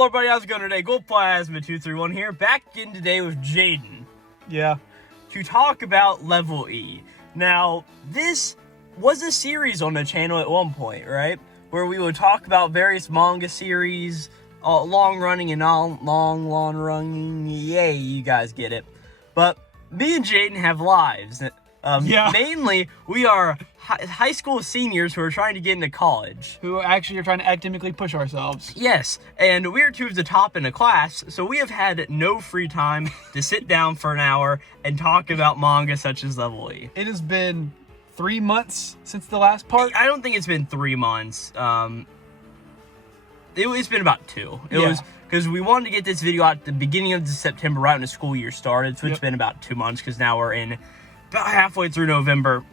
Hello everybody, how's it going today? Glowplasma231 here, back in today with Jaden. Yeah. To talk about Level E. Now, this was a series on the channel at one point, right? Where we would talk about various manga series, long-running and long-running, yay, you guys get it. But me and Jaden have lives. Mainly, we are high school seniors who are trying to get into college. Who actually are trying to academically push ourselves. Yes, and we are two of the top in the class, so we have had no free time to sit down for an hour and talk about manga such as Level E. It has been 3 months since the last part. I don't think it's been 3 months. It's been about 2. It was because we wanted to get this video out at the beginning of September, right when the school year started, so it's been about 2 months because now we're in about halfway through November,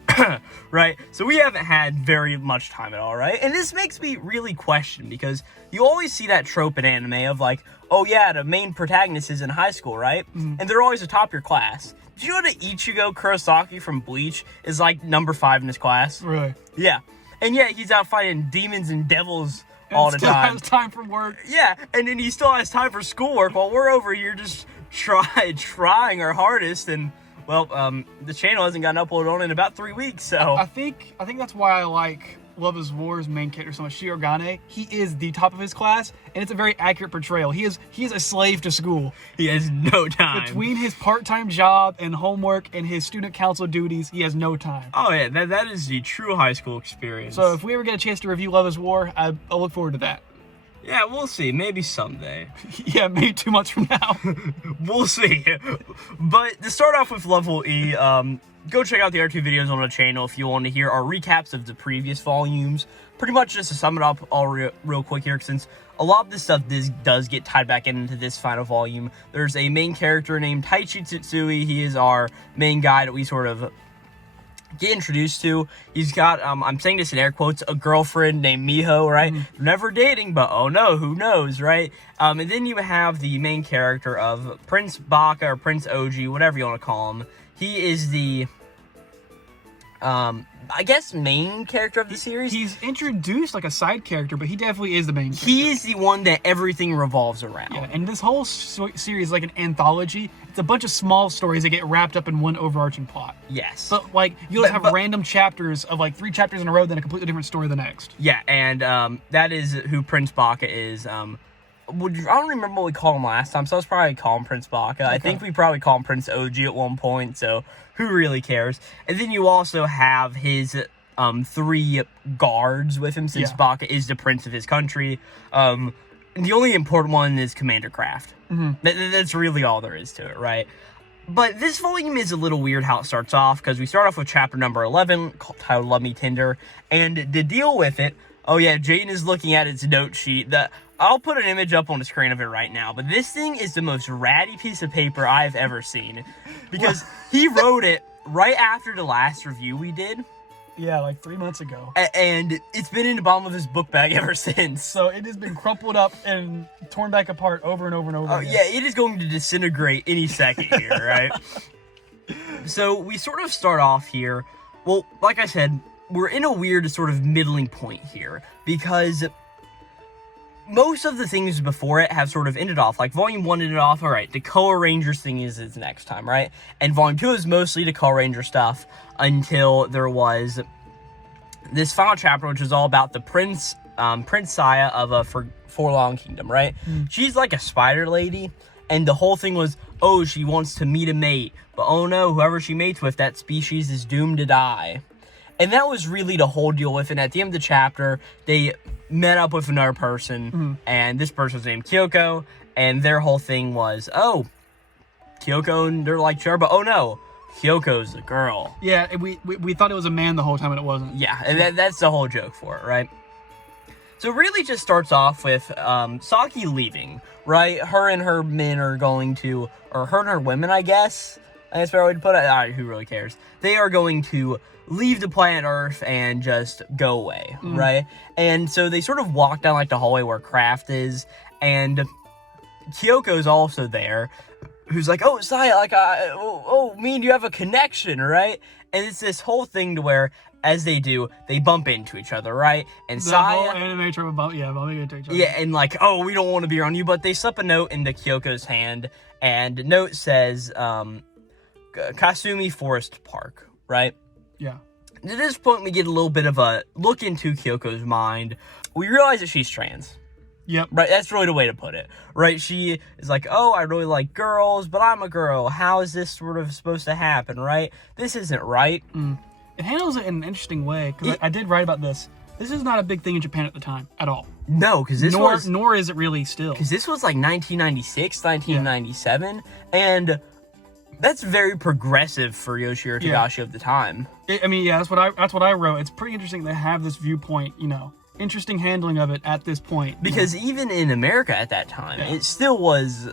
right? So we haven't had very much time at all, right? And this makes me really question, because you always see that trope in anime of like, oh yeah, the main protagonist is in high school, right? Mm-hmm. And they're always atop your class. Did you know that Ichigo Kurosaki from Bleach is like number 5 in his class? Really? Yeah. And yet he's out fighting demons and devils all the time. Still has time for work. Yeah, and then he still has time for schoolwork while we're over here just trying our hardest. And well, the channel hasn't gotten uploaded on in about 3 weeks, so I think that's why I like Love is War's main character so much, Shirogane. He is the top of his class, and it's a very accurate portrayal. He is a slave to school. He has no time. Between his part-time job and homework and his student council duties, he has no time. Oh yeah, that is the true high school experience. So if we ever get a chance to review Love is War, I'll look forward to that. Yeah, we'll see. Maybe someday. Yeah, maybe 2 months from now. We'll see. But to start off with Level E, go check out the other 2 videos on the channel if you want to hear our recaps of the previous volumes. Pretty much just to sum it up all real quick here, since a lot of this stuff does get tied back into this final volume. There's a main character named Taichi Tsutsui. He is our main guy that we sort of get introduced to. He's got, I'm saying this in air quotes, a girlfriend named Miho, right? Mm-hmm. Never dating, but oh no, who knows, right? And then you have the main character of Prince Baka, or Prince Oji, whatever you want to call him. He is the, I guess, main character of the series. He's introduced like a side character, but he definitely is the main character. He is the one that everything revolves around. Yeah, and this whole series is like an anthology. It's a bunch of small stories that get wrapped up in one overarching plot. Yes. But like, you'll have random chapters of like 3 chapters in a row, then a completely different story the next. Yeah, and that is who Prince Baka is. I don't remember what we called him last time, so I was probably calling him Prince Baka. Okay. I think we probably called him Prince Oji at one point, so who really cares? And then you also have his 3 guards with him, since Baka is the prince of his country. And the only important one is Commander Craft. Mm-hmm. That's really all there is to it, right? But this volume is a little weird how it starts off, because we start off with chapter number 11, titled Love Me Tender, and to deal with it, oh yeah, Jaden is looking at its note sheet. I'll put an image up on the screen of it right now, but this thing is the most ratty piece of paper I've ever seen, because he wrote it right after the last review we did. Yeah, like 3 months ago. And it's been in the bottom of his book bag ever since. So it has been crumpled up and torn back apart over and over and over again. Yeah, it is going to disintegrate any second here, right? So we sort of start off here. Well, like I said, we're in a weird sort of middling point here, because most of the things before it have sort of ended off. Like, Volume 1 ended off, alright, the Color Rangers thing is next time, right? And Volume 2 is mostly the Color Ranger stuff, until there was this final chapter, which was all about the Prince Saya of a Forlorn Kingdom, right? Mm. She's like a spider lady, and the whole thing was, oh, she wants to meet a mate, but oh no, whoever she mates with, that species is doomed to die. And that was really the whole deal with it. And at the end of the chapter, they met up with another person, and this person was named Kyoko, and their whole thing was, oh, Kyoko, and they're like, sure, but oh no, Kyoko's a girl. Yeah, we thought it was a man the whole time, and it wasn't. Yeah, and that's the whole joke for it, right? So it really just starts off with Saki leaving, right? Her and her men are going to, or her and her women, I guess. That's a fair way to put it. All right, who really cares? They are going to leave the planet Earth and just go away, right? And so they sort of walk down like the hallway where Kraft is, and Kyoko's also there. who's like, oh, Cyan, like, me and you have a connection, right? And it's this whole thing to where, as they do, they bump into each other, right? And The whole Cyan... anime trope about, bumping into each other. Yeah, and like, oh, we don't want to be around you, but they slip a note into Kyoko's hand, and the note says, Kasumi Forest Park, right? Yeah. At this point, we get a little bit of a look into Kyoko's mind. We realize that she's trans. Yep. Right, that's really the way to put it. Right, she is like, oh, I really like girls, but I'm a girl. How is this sort of supposed to happen, right? This isn't right. It handles it in an interesting way, because I did write about this. This is not a big thing in Japan at the time, at all. No, because this was... Nor is it really still. Because this was like 1996, 1997, and that's very progressive for Yoshihiro Togashi of the time. That's what I wrote. It's pretty interesting to have this viewpoint, interesting handling of it at this point. Because even in America at that time, it still was,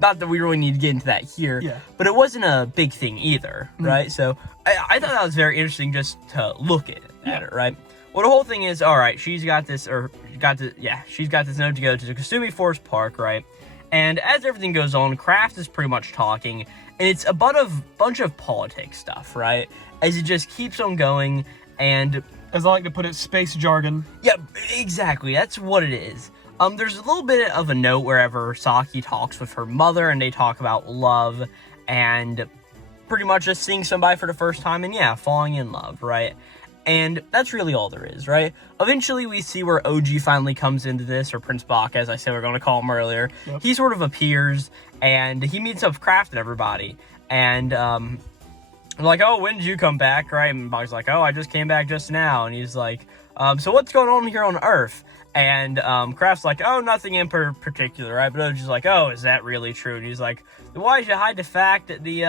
not that we really need to get into that here, but it wasn't a big thing either, right? So I thought that was very interesting just to look at it, right? Well, the whole thing is, all right, she's got this note to go to the Kasumi Forest Park, right? And as everything goes on, Kraft is pretty much talking, and it's a bunch of politics stuff, right? As it just keeps on going, and... As I like to put it, space jargon. Yeah, exactly. That's what it is. There's a little bit of a note wherever Saki talks with her mother, and they talk about love, and pretty much just seeing somebody for the first time, and falling in love, right? And that's really all there is, right? Eventually, we see where OG finally comes into this, or Prince Bach, as I said we're going to call him earlier. Yep. He sort of appears, and he meets up with Kraft and everybody. And, like, oh, when did you come back, right? And Bach's like, oh, I just came back just now. And he's like, so what's going on here on Earth? And Kraft's like, oh, nothing in particular, right? But OG's like, oh, is that really true? And he's like, why did you hide the fact that the,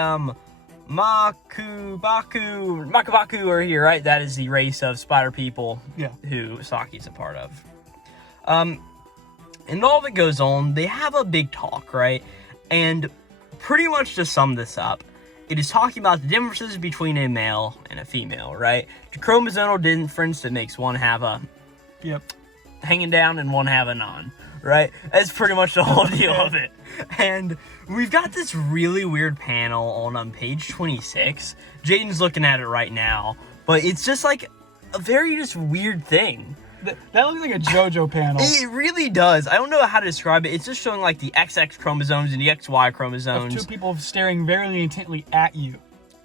Makubaku are here, right? That is the race of spider people who Saki's a part of. And all that goes on, they have a big talk, right? And pretty much to sum this up, it is talking about the differences between a male and a female, right? The chromosomal difference that makes one have a hanging down and one have a non, right? That's pretty much the whole deal of it. And we've got this really weird panel on page 26. Jaden's looking at it right now, but it's just like a very just weird thing. That looks like a JoJo panel. It really does. I don't know how to describe it. It's just showing like the XX chromosomes and the XY chromosomes. Of two people staring very intently at you.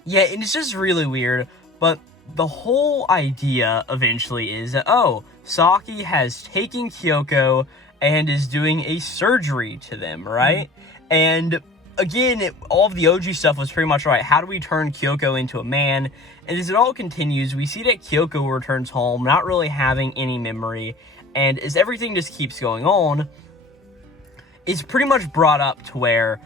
Yeah, and it's just really weird. But the whole idea eventually is that, oh, Saki has taken Kyoko and is doing a surgery to them, right? And again, all of the OG stuff was pretty much right. How do we turn Kyoko into a man? And as it all continues, we see that Kyoko returns home, not really having any memory. And as everything just keeps going on, it's pretty much brought up to where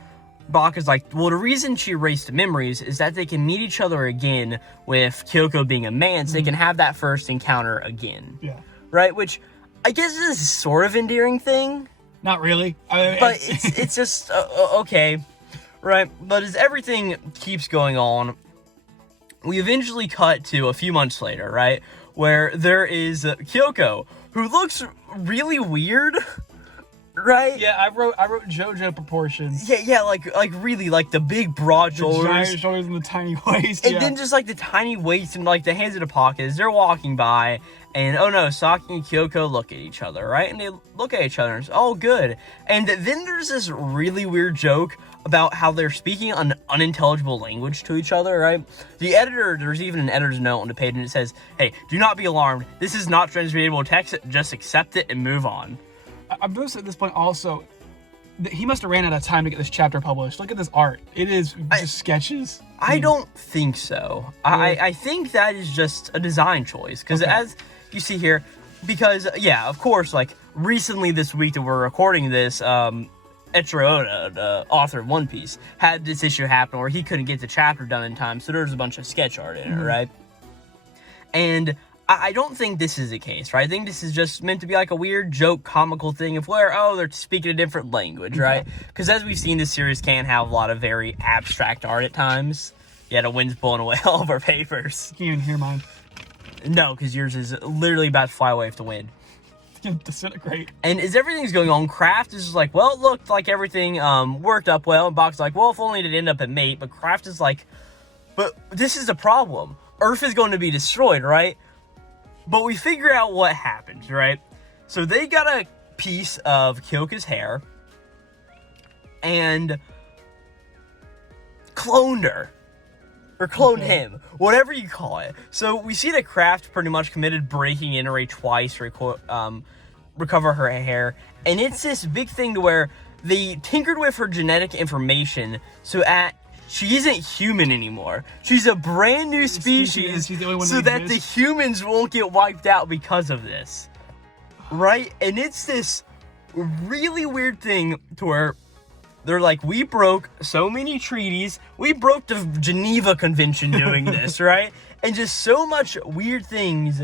Bach is like, well, the reason she erased the memories is that they can meet each other again with Kyoko being a man, so they can have that first encounter again. Yeah. Right? Which I guess is a sort of endearing thing. Not really. But it's just, okay. Right? But as everything keeps going on, we eventually cut to a few months later, right? Where there is Kyoko, who looks really weird, right? Yeah, I wrote JoJo proportions. Yeah, like really, like the big broad shoulders. The giant shoulders and the tiny waist. And then just like the tiny waist and like the hands in the pockets. They're walking by, and oh no, Saki and Kyoko look at each other, right? And they look at each other and it's all good. And then there's this really weird joke about how they're speaking an unintelligible language to each other, right? The editor, there's even an editor's note on the page, and it says, hey, do not be alarmed. This is not translatable text. Just accept it and move on. I'm noticing at this point also, that he must have ran out of time to get this chapter published. Look at this art. It is just sketches. I don't think so. I think that is just a design choice. Because as you see here, because, yeah, of course, like, recently this week that we're recording this, Eiichiro Oda, the author of One Piece, had this issue happen where he couldn't get the chapter done in time, so there's a bunch of sketch art in it, right? And I don't think this is the case, right? I think this is just meant to be like a weird joke, comical thing of where, oh, they're speaking a different language, right? Because as we've seen, this series can have a lot of very abstract art at times. Yeah, the wind's blowing away all of our papers. You can't even hear mine. No, because yours is literally about to fly away with the wind. Disintegrate. And as everything's going on, Kraft is just like, well, it looked like everything worked up well. And Bach's like, well, if only it ended up at mate. But Kraft is like, but this is the problem. Earth is going to be destroyed, right? But we figure out what happens, right? So they got a piece of Kyoka's hair and cloned her. Or cloned him. Whatever you call it. So we see that Kraft pretty much committed breaking in her twice to recover her hair. And it's this big thing to where they tinkered with her genetic information so she isn't human anymore. She's a brand new species so that the humans won't get wiped out because of this. Right? And it's this really weird thing to where they're like, we broke so many treaties. We broke the Geneva Convention doing this, right? And just so much weird things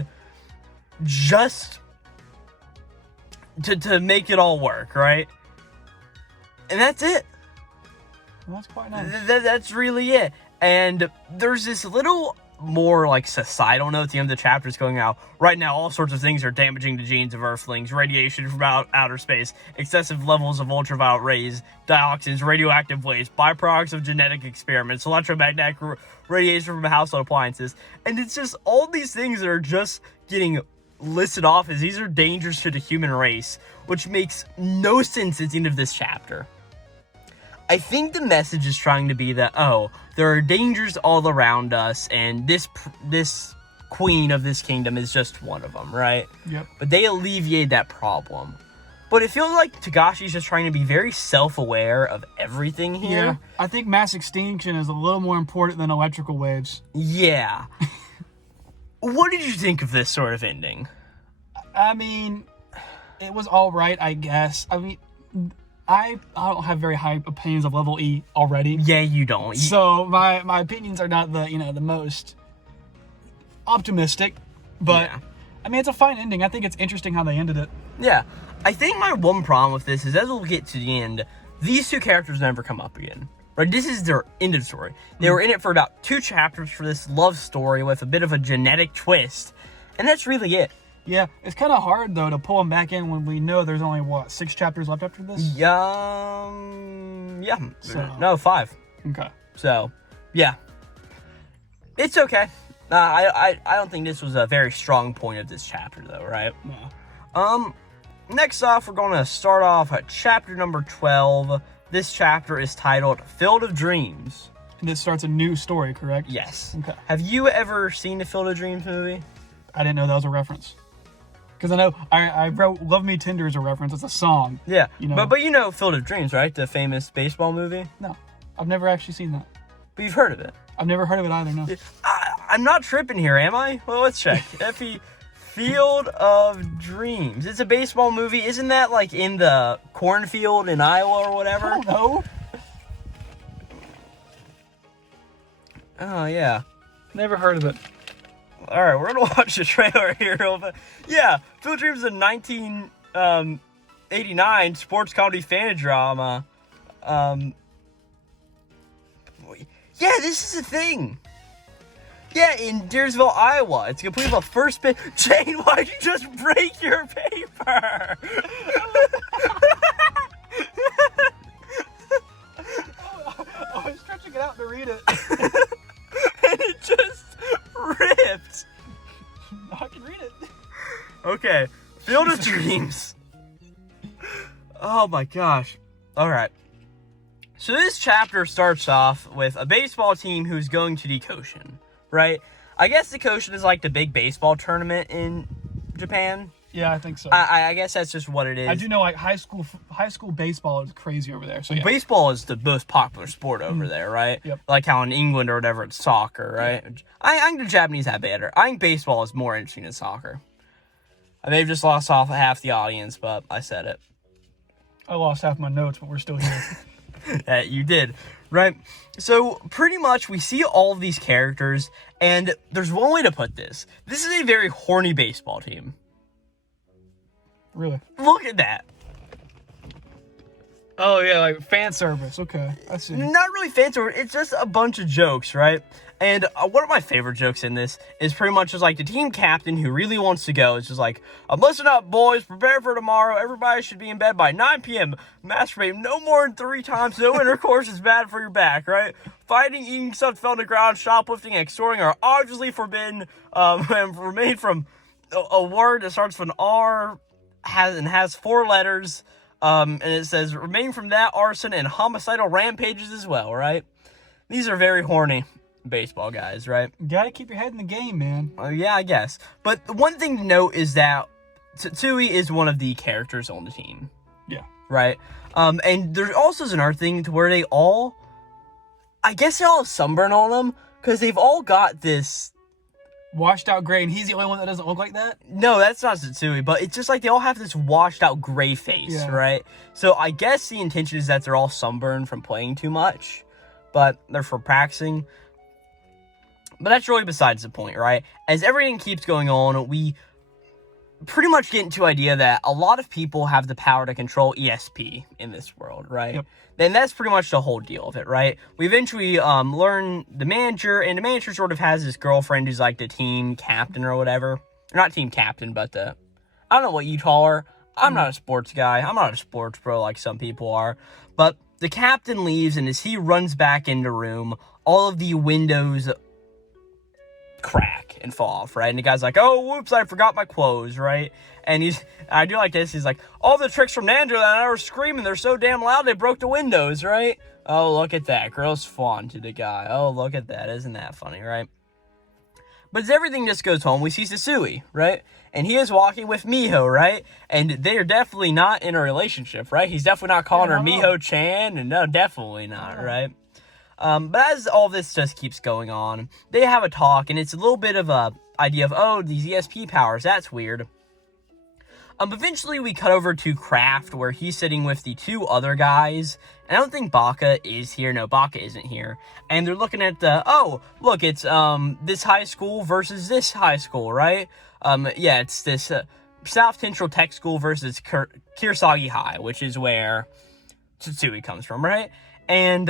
just to make it all work, right? And that's it. Well, that's quite nice. That's really it. And there's this little more like societal note at the end of the chapter is going out. Right now, all sorts of things are damaging the genes of Earthlings. Radiation from outer space, excessive levels of ultraviolet rays, dioxins, radioactive waste, byproducts of genetic experiments, electromagnetic radiation from household appliances. And it's just all these things that are just getting listed off as these are dangers to the human race, which makes no sense at the end of this chapter. I think the message is trying to be that, oh, there are dangers all around us, and this queen of this kingdom is just one of them, right? Yep. But they alleviate that problem. But it feels like Togashi's just trying to be very self-aware of everything here. Yeah, I think mass extinction is a little more important than electrical waves. Yeah. What did you think of this sort of ending? I mean, it was all right, I guess. I mean, I don't have very high opinions of level E already. Yeah, you don't. So my opinions are not the most optimistic, but yeah. I mean, it's a fine ending. I think it's interesting how they ended it. Yeah. I think my one problem with this is, as we'll get to the end, these two characters never come up again. Right? This is their end of the story. They were in it for about 2 chapters for this love story with a bit of a genetic twist. And that's really it. Yeah, it's kind of hard, though, to pull them back in when we know there's only, 6 chapters left after this? Yeah. So, no, 5. Okay. So, yeah. It's okay. I don't think this was a very strong point of this chapter, though, right? No. Next off, we're going to start off at chapter number 12. This chapter is titled Field of Dreams. And this starts a new story, correct? Yes. Okay. Have you ever seen the Field of Dreams movie? I didn't know that was a reference. Because I know I wrote Love Me Tender as a reference. It's a song. Yeah. You know. But you know Field of Dreams, right? The famous baseball movie? No. I've never actually seen that. But you've heard of it. I've never heard of it either, no. I'm not tripping here, am I? Well, let's check. Field of Dreams. It's a baseball movie. Isn't that like in the cornfield in Iowa or whatever? I don't know. Oh, yeah. Never heard of it. All right, we're going to watch the trailer here. Yeah, Field of Dreams is a 1989 sports comedy fan drama. Yeah, this is a thing. Yeah, in Deersville, Iowa. It's complete with a first pitch. Jane, why'd you just break your paper? I was stretching it out to read it. And it just ripped. I can read it. Okay, Field of Dreams. Oh my gosh. All right. So this chapter starts off with a baseball team who's going to the Koshin, right? I guess the Koshin is like the big baseball tournament in Japan. Yeah, I think so. I guess that's just what it is. I do know, like, high school baseball is crazy over there. So yeah. Baseball is the most popular sport over there, right? Yep. Like how in England or whatever it's soccer, right? Yeah. I think the Japanese have better. I think baseball is more interesting than soccer. I may have just lost off half the audience, but I said it. I lost half my notes, but we're still here. You did, right? So pretty much we see all of these characters, and there's one way to put this. This is a very horny baseball team. Really? Look at that. Oh yeah, like fan service. Okay, I see. Not really fancy, it's just a bunch of jokes, right? And one of my favorite jokes in this is pretty much just like the team captain who really wants to go. It's just like, listen up, boys, prepare for tomorrow. Everybody should be in bed by 9 p.m. Masturbate no more than 3 times. No intercourse is bad for your back, right? Fighting, eating stuff fell on the ground, shoplifting, and extorting are obviously forbidden. And remain from a word that starts with an R has 4 letters. And it says, remain from that arson and homicidal rampages as well, right? These are very horny baseball guys, right? You gotta keep your head in the game, man. Yeah, I guess. But one thing to note is that Tsui is one of the characters on the team. Yeah. Right? And there also is another thing to where they all have sunburn on them, because they've all got this... Washed out gray, and he's the only one that doesn't look like that? No, that's not Tsui, but it's just like they all have this washed out gray face, right? So I guess the intention is that they're all sunburned from playing too much, but they're for practicing. But that's really besides the point, right? As everything keeps going on, we pretty much get into idea that a lot of people have the power to control ESP in this world, right? Yep. Then that's pretty much the whole deal of it, right? We eventually learn the manager, and the manager sort of has this girlfriend who's like the team captain or whatever. Or not team captain, but I don't know what you call her. I'm not a sports guy. I'm not a sports bro like some people are. But the captain leaves, and as he runs back into the room, all of the windows crack and fall off, right? And the guy's like, oh, whoops, I forgot my clothes, right? And I do like this, he's like, all the tricks from Nando that I was screaming, they're so damn loud they broke the windows, right? Oh, look at that, girls fawn to the guy. Oh, look at that, isn't that funny, right? But as everything just goes home, we see Tsui, right? And he is walking with Miho, right? And they are definitely not in a relationship, right? He's definitely not calling her Miho-chan, and no, definitely not, right? But as all this just keeps going on, they have a talk, and it's a little bit of a idea of, oh, these ESP powers, that's weird. Eventually we cut over to Kraft, where he's sitting with the 2 other guys, and I don't think Baka is here. No, Baka isn't here. And they're looking at look, it's, this high school versus this high school, right? Yeah, it's this, South Central Tech School versus Kirasagi High, which is where Tsui comes from, right? And,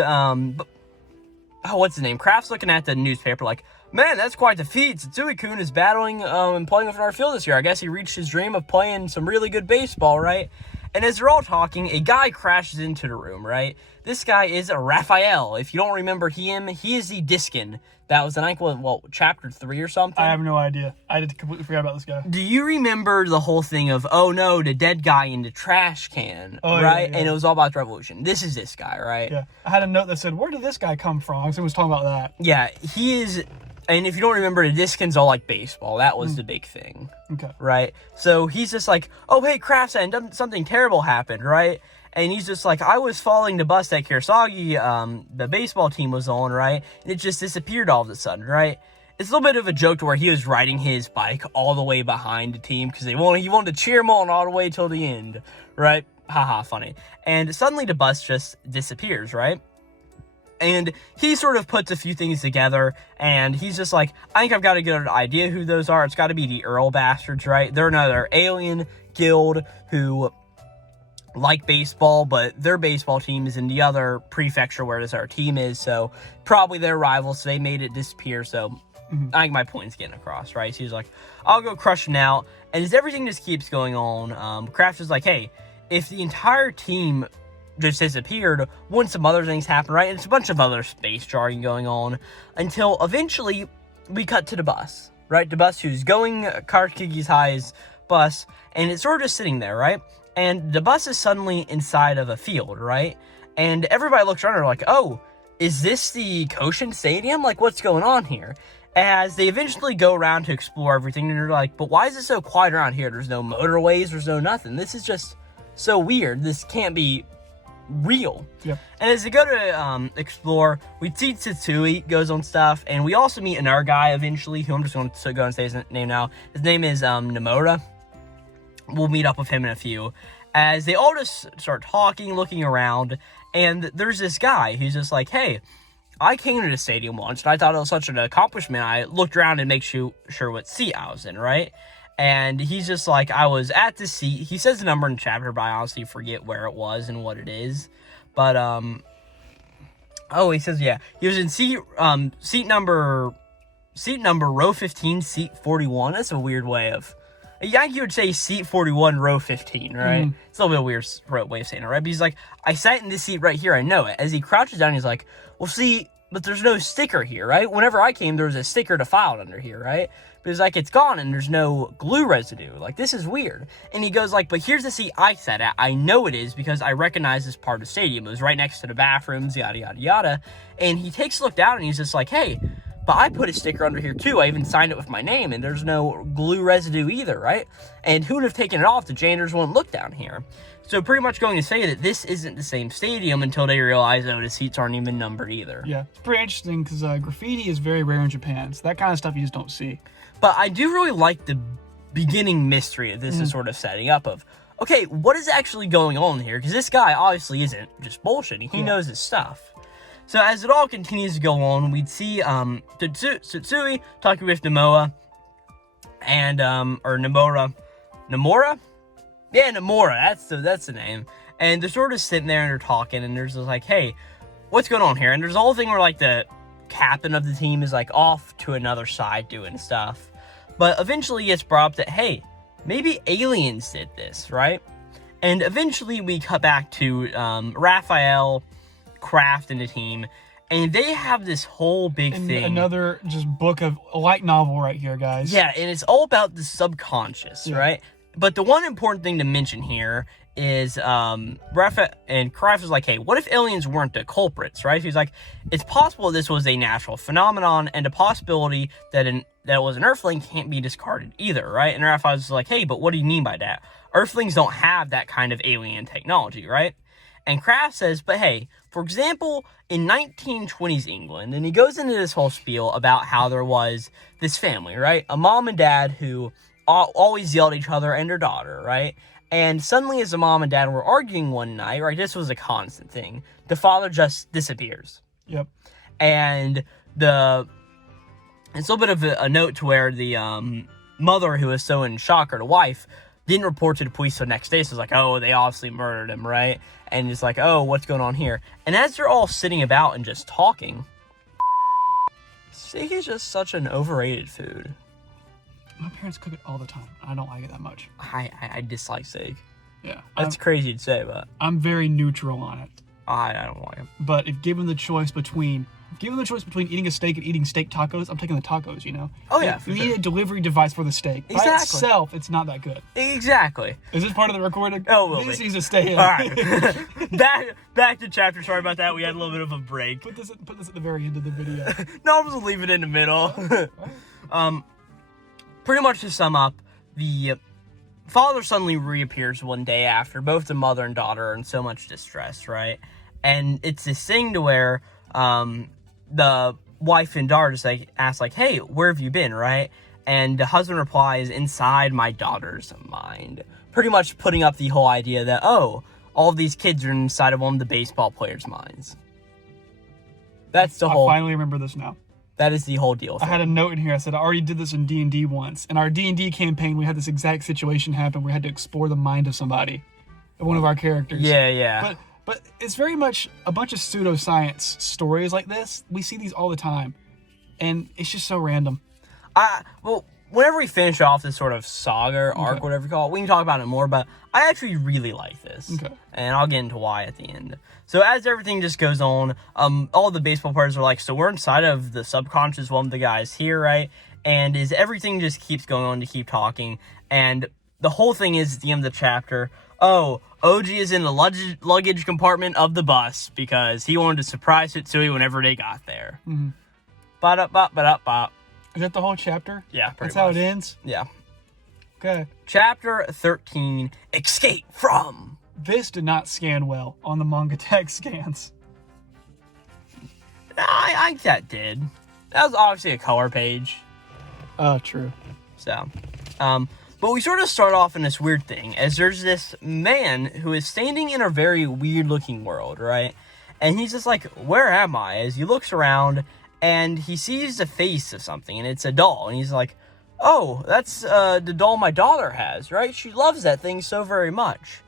what's his name? Kraft's looking at the newspaper like, man, that's quite the feat. Tsui-kun is battling and playing with our field this year. I guess he reached his dream of playing some really good baseball, right? And as they're all talking, a guy crashes into the room, right? This guy is Raphael. If you don't remember him, he is the Diskin. That was in, chapter 3 or something? I have no idea. I did completely forget about this guy. Do you remember the whole thing of, oh no, the dead guy in the trash can, right? Yeah. And it was all about the revolution. This is this guy, right? Yeah. I had a note that said, where did this guy come from? Someone was talking about that. Yeah, he is... And if you don't remember, the Diskin's all like baseball. That was the big thing. Okay. Right? So he's just like, oh, hey, Craftsman, something terrible happened, right? And he's just like, I was following the bus that Kirasagi, the baseball team was on, right? And it just disappeared all of a sudden, right? It's a little bit of a joke to where he was riding his bike all the way behind the team because he wanted to cheer him on all the way till the end, right? Haha, funny. And suddenly the bus just disappears, right? And he sort of puts a few things together, and he's just like, I think I've got a good idea who those are. It's got to be the Earl Bastards, right? They're another alien guild who like baseball, but their baseball team is in the other prefecture where our team is, so probably their rivals, so they made it disappear, so I think my point's getting across, right? So he's like, I'll go crush him out, and as everything just keeps going on, Kraft is like, hey, if the entire team just disappeared, wouldn't some other things happen, right? And it's a bunch of other space jargon going on until eventually we cut to the bus, right? The bus who's going Karakigi's High's bus, and it's sort of just sitting there, right? And the bus is suddenly inside of a field, right? And everybody looks around and are like, oh, is this the Koshin Stadium? Like, what's going on here? As they eventually go around to explore everything, and they're like, but why is it so quiet around here? There's no motorways, there's no nothing. This is just so weird. This can't be real. Yep. And as they go to explore, we see Tsui goes on stuff, and we also meet another guy eventually, who I'm just going to go and say his name now. His name is Nomura. We'll meet up with him in a few. As they all just start talking, looking around, and there's this guy who's just like, hey, I came to the stadium once, and I thought it was such an accomplishment. I looked around and make sure what seat I was in, right? And he's just like, I was at the seat. He says the number in the chapter, but I honestly forget where it was and what it is. But, he says, yeah. He was in seat number row 15, seat 41. That's a weird way of... A Yankee would say seat 41, row 15, right? It's a little bit of a weird way of saying it, right? But he's like, I sat in this seat right here. I know it. As he crouches down, he's like, well, see, but there's no sticker here, right? Whenever I came, there was a sticker to file under here, right? But it's like, it's gone and there's no glue residue. Like, this is weird. And he goes like, but here's the seat I sat at. I know it is because I recognize this part of the stadium. It was right next to the bathrooms, yada, yada, yada. And he takes a look down and he's just like, hey, but I put a sticker under here too. I even signed it with my name and there's no glue residue either, right? And who would have taken it off? The janitors wouldn't look down here. So pretty much going to say that this isn't the same stadium until they realize, oh, the seats aren't even numbered either. Yeah, it's pretty interesting because graffiti is very rare in Japan. So that kind of stuff you just don't see. But I do really like the beginning mystery that this is sort of setting up of, okay, what is actually going on here? Because this guy obviously isn't just bullshitting. He knows his stuff. So as it all continues to go on, we'd see Tsutsui talking with Nomura and, or Nomura? Yeah, Nomura, that's the name. And they're sort of sitting there and they're talking and they're just like, hey, what's going on here? And there's a whole thing where like the captain of the team is like off to another side doing stuff. But eventually it's brought up that, hey, maybe aliens did this, right? And eventually we cut back to Raphael, Kraft, and the team. And they have this whole big thing. Another just book of a light novel right here, guys. Yeah, and it's all about the subconscious, right? But the one important thing to mention here is Raphael and Kraft is like, hey, what if aliens weren't the culprits, right? He's like, it's possible this was a natural phenomenon, and a possibility that it was an Earthling can't be discarded either, right? And Raphael's like, hey, but what do you mean by that? Earthlings don't have that kind of alien technology, right? And Kraft says, but hey, for example, in 1920s England, and he goes into this whole spiel about how there was this family, right? A mom and dad who always yelled at each other and their daughter, right? And suddenly as the mom and dad were arguing one night, right, this was a constant thing, the father just disappears. Yep. And it's a little bit of a note to where the mother, who was so in shock, or the wife, didn't report to the police the next day. So it's like, oh, they obviously murdered him, right? And it's like, oh, what's going on here? And as they're all sitting about and just talking, steak is just such an overrated food. My parents cook it all the time. I don't like it that much. I dislike steak. Yeah. That's crazy to say, but I'm very neutral on it. I don't like it. But if given the choice between eating a steak and eating steak tacos, I'm taking the tacos, you know? Oh, yeah, You need a delivery device for the steak. Exactly. By itself, it's not that good. Exactly. Is this part of the recording? Oh, will This be. needs to stay in. All right. back to chapter. Sorry about that. We had a little bit of a break. Put this at the very end of the video. No, I'm just leave it in the middle. Pretty much to sum up, the father suddenly reappears one day after both the mother and daughter are in so much distress, right? And it's this thing to where the wife and daughter just like ask like, hey, where have you been, right? And the husband replies, inside my daughter's mind. Pretty much putting up the whole idea that, oh, all of these kids are inside of one of the baseball players' minds. That's the whole... I finally remember this now. That is the whole deal. I had a note in here. I said, I already did this in D&D once. In our D&D campaign, we had this exact situation happen. We had to explore the mind of somebody. One of our characters. Yeah. But it's very much a bunch of pseudoscience stories like this. We see these all the time. And it's just so random. Well, whenever we finish off this sort of saga or arc, whatever you call it, we can talk about it more, but I actually really like this. Okay. And I'll get into why at the end. So as everything just goes on, all the baseball players are like, so we're inside of the subconscious one of the guys here, right? And everything just keeps going on to keep talking. And the whole thing is at the end of the chapter, oh, OG is in the luggage compartment of the bus because he wanted to surprise Hitsui whenever they got there. Mm-hmm. Ba-da-ba-ba-da-ba. Is that the whole chapter? Yeah, pretty That's much. how it ends? Yeah. Okay. Chapter 13, Escape From. This did not scan well on the manga text scans. I think that did. That was obviously a color page. Oh, true. So, but we sort of start off in this weird thing, as there's this man who is standing in a very weird-looking world, right? And he's just like, where am I? As he looks around, and he sees the face of something, and it's a doll. And he's like, oh, that's the doll my daughter has, right? She loves that thing so very much.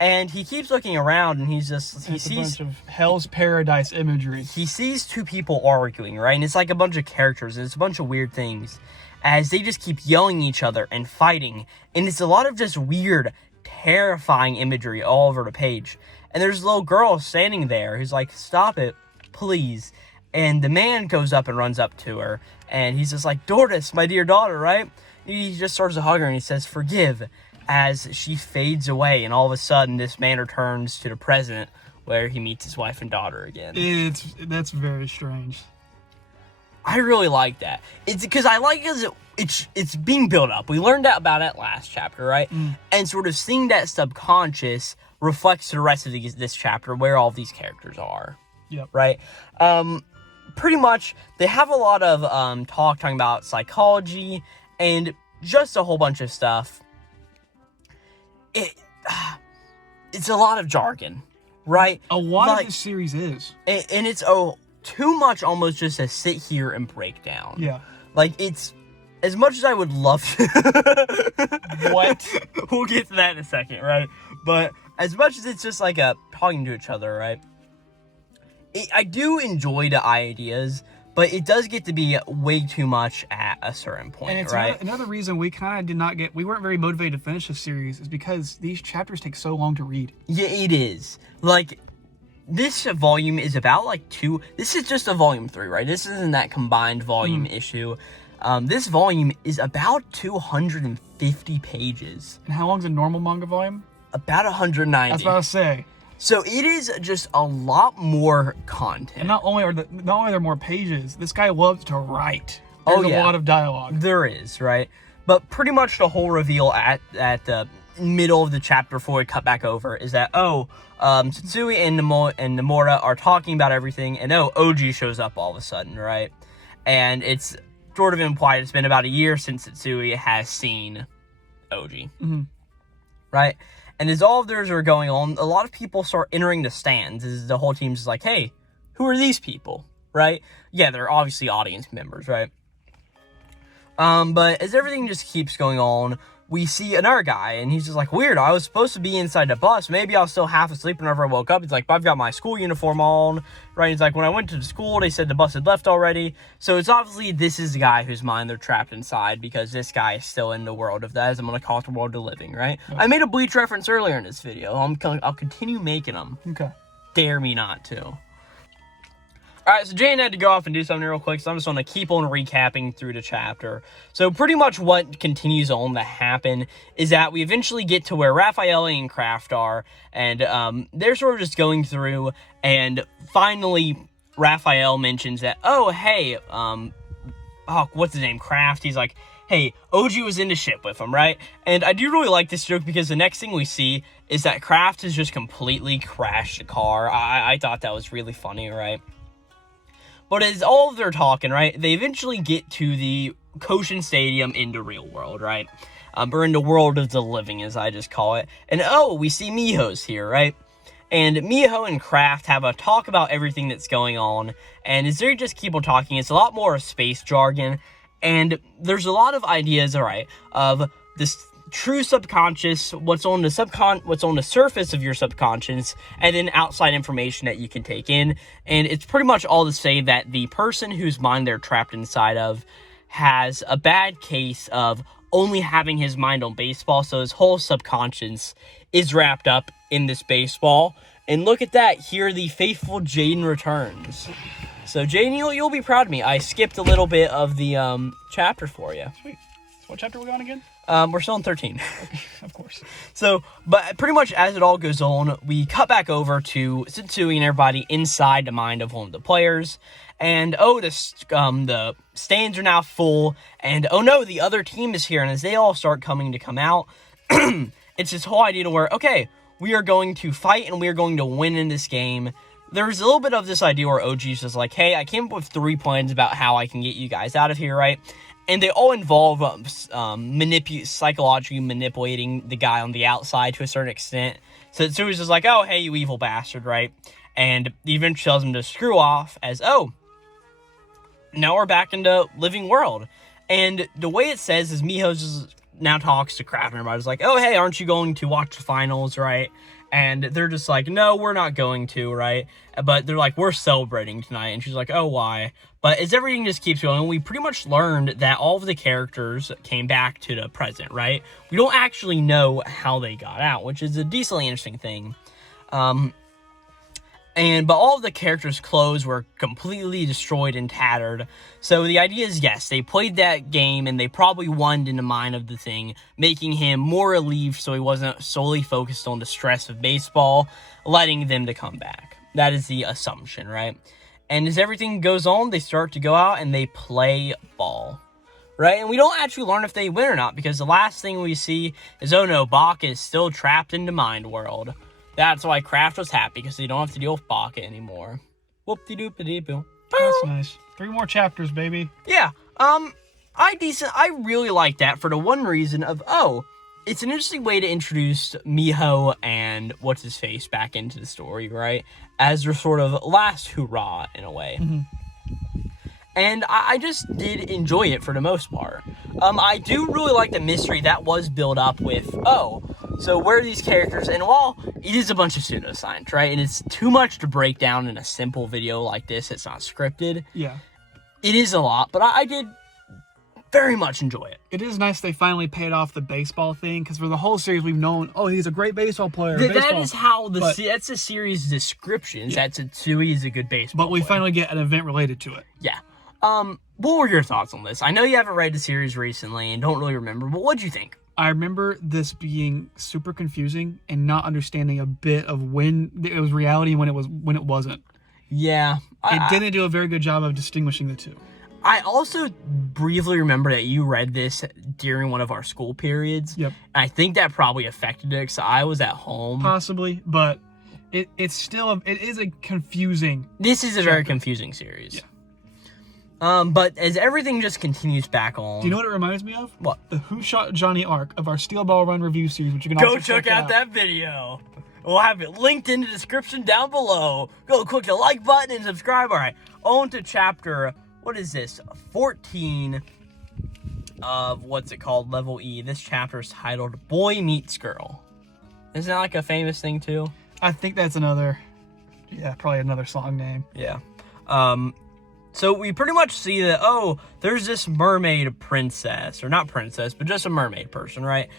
And he keeps looking around, and he sees a bunch of Hell's Paradise imagery. He sees two people arguing, right? And it's like a bunch of characters, and it's a bunch of weird things as they just keep yelling at each other and fighting. And it's a lot of just weird, terrifying imagery all over the page. And there's a little girl standing there who's like, stop it, please. And the man goes up and runs up to her, and he's just like, Doris, my dear daughter, right? He just starts to hug her, and he says, forgive, as she fades away, and all of a sudden, this man returns to the present, where he meets his wife and daughter again. That's very strange. I really like that. It's because I like it's being built up. We learned that about it last chapter, right? And sort of seeing that subconscious reflects to the rest of this chapter where all these characters are. Yep. Right? Pretty much, they have a lot of talking about psychology and just a whole bunch of stuff. It's a lot of jargon, right? A lot of this series is. And it's too much almost just to sit here and break down. Yeah. Like, it's, as much as I would love to... What? We'll get to that in a second, right? But as much as it's just like talking to each other, right? I do enjoy the ideas, but it does get to be way too much at a certain point, and it's right? Another reason we kind of we weren't very motivated to finish this series is because these chapters take so long to read. Yeah, it is. Like, this volume is about like this is just a volume 3, right? This isn't that combined volume issue. This volume is about 250 pages. And how long's a normal manga volume? About 190. I was about to say. So it is just a lot more content. And not only are there more pages, this guy loves to write. There's a lot of dialogue. There is, right? But pretty much the whole reveal at the middle of the chapter before we cut back over is that, Tsutsui and Nomura are talking about everything, and Oji shows up all of a sudden, right? And it's sort of implied it's been about a year since Tsutsui has seen Oji. Mm-hmm. Right? And as all of theirs are going on, a lot of people start entering the stands. As the whole team's like, hey, who are these people? Right? Yeah, they're obviously audience members, right? But as everything just keeps going on, we see another guy, and he's just like, weird, I was supposed to be inside the bus. Maybe I was still half asleep whenever I woke up. He's like, but I've got my school uniform on, right? He's like, when I went to the school, they said the bus had left already. So it's obviously this is the guy whose mind they're trapped inside, because this guy is still in the world of that, as I'm going to call it the world of living, right? Okay. I made a Bleach reference earlier in this video. I'll continue making them. Okay. Dare me not to. Alright, so Jaden had to go off and do something real quick, so I'm just going to keep on recapping through the chapter. So pretty much what continues on to happen is that we eventually get to where Raphael and Kraft are, and they're sort of just going through, and finally Raphael mentions that, what's his name, Kraft, he's like, hey, Oji was in the ship with him, right? And I do really like this joke because the next thing we see is that Kraft has just completely crashed the car. I thought that was really funny, right? But as all of their talking, right, they eventually get to the Koshin Stadium in the real world, right? Or in the world of the living, as I just call it. And we see Miho's here, right? And Miho and Kraft have a talk about everything that's going on. And as they just keep on talking, it's a lot more of space jargon. And there's a lot of ideas, all right, of this true subconscious, what's on the surface of your subconscious, and then outside information that you can take in. And it's pretty much all to say that the person whose mind they're trapped inside of has a bad case of only having his mind on baseball, so his whole subconscious is wrapped up in this baseball. And look at that, here the faithful Jaden returns. So Jaden, you'll be proud of me. I skipped a little bit of the chapter for you. Sweet. So what chapter are we on again? We're still in 13. Okay, of course. So, but pretty much as it all goes on, we cut back over to Tsutsui and everybody inside the mind of one of the players. And, the stands are now full. And, no, the other team is here. And as they all start come out, it's this whole idea to where, okay, we are going to fight and we are going to win in this game. There's a little bit of this idea where OG's just like, hey, I came up with 3 plans about how I can get you guys out of here, right? And they all involve psychologically manipulating the guy on the outside to a certain extent. So Tsui's just like, oh, hey, you evil bastard, right? And he eventually tells him to screw off as, now we're back into living world. And the way it says is Miho just now talks to Kraft and everybody's like, oh, hey, aren't you going to watch the finals, right? And they're just like, no, we're not going to, right? But they're like, we're celebrating tonight. And she's like, oh, why? But as everything just keeps going, we pretty much learned that all of the characters came back to the present, right? We don't actually know how they got out, which is a decently interesting thing. But all of the characters' clothes were completely destroyed and tattered. So the idea is, yes, they played that game and they probably won in the mind of the thing, making him more relieved so he wasn't solely focused on the stress of baseball, letting them to come back. That is the assumption, right? And as everything goes on, they start to go out and they play ball, right? And we don't actually learn if they win or not, because the last thing we see is, oh no, Bach is still trapped in the mind world. That's why Kraft was happy, because they don't have to deal with Baka anymore. Whoop-de-doop-de-doo. That's nice. 3 more chapters, baby. Yeah. I really like that for the one reason of, it's an interesting way to introduce Miho and what's-his-face back into the story, right? As their sort of last hurrah, in a way. Mm-hmm. And I just did enjoy it for the most part. I do really like the mystery that was built up with, so where are these characters? And while it is a bunch of pseudoscience, right? And it's too much to break down in a simple video like this. It's not scripted. Yeah. It is a lot, but I did very much enjoy it. It is nice they finally paid off the baseball thing, because for the whole series we've known, he's a great baseball player. That is how that's the series description. Yeah. That's Tsui is a good baseball But we player. finally get an event related to it. Yeah. What were your thoughts on this? I know you haven't read the series recently and don't really remember, but what'd you think? I remember this being super confusing and not understanding a bit of when it was reality and when it wasn't. Yeah. It didn't do a very good job of distinguishing the two. I also briefly remember that you read this during one of our school periods. Yep. I think that probably affected it because I was at home. Possibly, but it's still it is a confusing. This is a very confusing series. Yeah. But as everything just continues back on... Do you know what it reminds me of? What? The Who Shot Johnny arc of our Steel Ball Run review series, which you can Go also check out that video. We'll have it linked in the description down below. Go click the like button and subscribe. All right, on to chapter, what is this? 14 of, what's it called? Level E. This chapter is titled Boy Meets Girl. Isn't that like a famous thing too? I think that's probably another song name. Yeah. So we pretty much see that, there's this mermaid princess, or not princess, but just a mermaid person, right?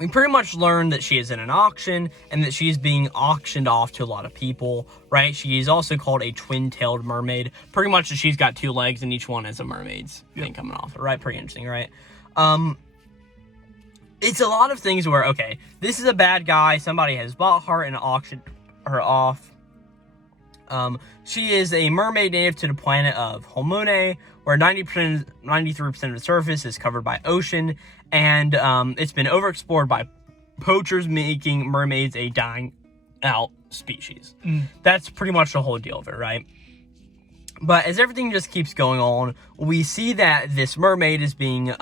We pretty much learn that she is in an auction, and that she's being auctioned off to a lot of people, right? She is also called a twin-tailed mermaid. Pretty much that she's got 2 legs, and each one has a mermaid's thing coming off it, right? Pretty interesting, right? It's a lot of things where, okay, this is a bad guy, somebody has bought her and auctioned her off. She is a mermaid native to the planet of Homune, where 93% of the surface is covered by ocean, and it's been overexplored by poachers, making mermaids a dying out species. That's pretty much the whole deal of it, right? But as everything just keeps going on, we see that this mermaid is being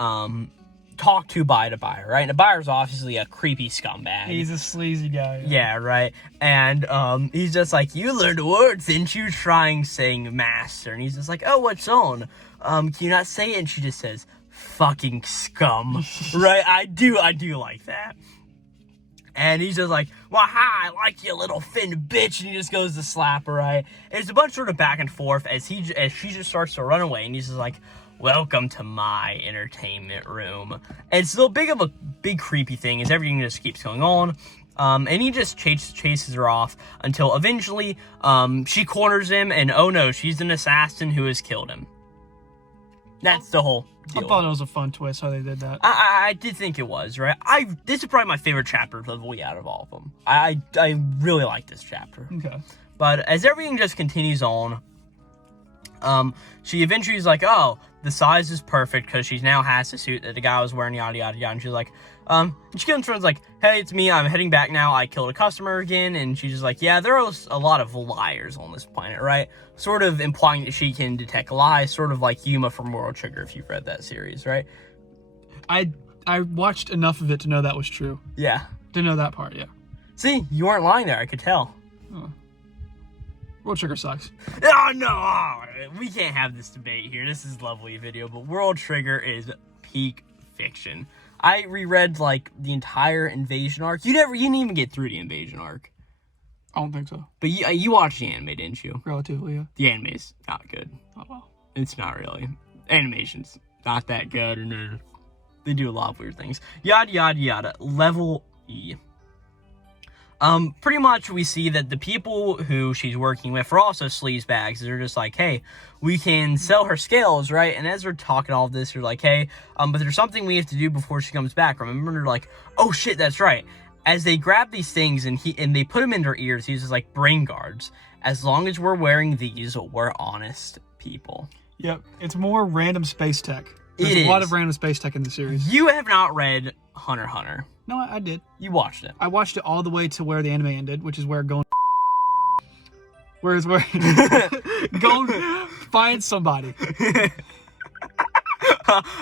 talked to by the buyer, right? And the buyer's obviously a creepy scumbag. He's a sleazy guy. Yeah, right. And he's just like, you learned words, didn't you? Trying saying master. And he's just like, oh, what's on? Can you not say it? And she just says, fucking scum. Right? I do like that. And he's just like, well, hi, I like you, little fin bitch. And he just goes to slap her, right? And it's a bunch sort of back and forth as she just starts to run away. And he's just like, welcome to my entertainment room. And so the big creepy thing is everything just keeps going on. And he just chases her off until eventually she corners him, and oh no, she's an assassin who has killed him. That's the whole deal. I thought it was a fun twist how they did that. I did think it was, right? This is probably my favorite chapter of Level E out of all of them. I really like this chapter. Okay. But as everything just continues on, she eventually is like, oh, the size is perfect because she now has the suit that the guy was wearing, yada, yada, yada. And she's like, she comes friends like, hey, it's me. I'm heading back now. I killed a customer again. And she's just like, yeah, there are a lot of liars on this planet, right? Sort of implying that she can detect lies, sort of like Yuma from World Trigger, if you've read that series, right? I watched enough of it to know that was true. Yeah. To know that part, yeah. See, you weren't lying there. I could tell. Oh. World Trigger sucks. Oh, no! We can't have this debate here. This is lovely video, but World Trigger is peak fiction. I reread, like, the entire Invasion arc. You didn't even get through the Invasion arc. I don't think so. But you watched the anime, didn't you? Relatively, yeah. The anime's not good. Oh, well. It's not really. Animation's not that good. And they do a lot of weird things. Yada, yada, yada. Level E. Pretty much we see that the people who she's working with are also sleazebags. They're just like, hey, we can sell her scales, right? And as they're talking all of this, they're like, hey, but there's something we have to do before she comes back. Remember, they're like, oh shit, that's right. As they grab these things and they put them in their ears, he's just like, brain guards. As long as we're wearing these, we're honest people. Yep, it's more random space tech. There's a lot of random space tech in the series. You have not read Hunter x Hunter. No, I did. You watched it. I watched it all the way to where the anime ended, which is where go find somebody.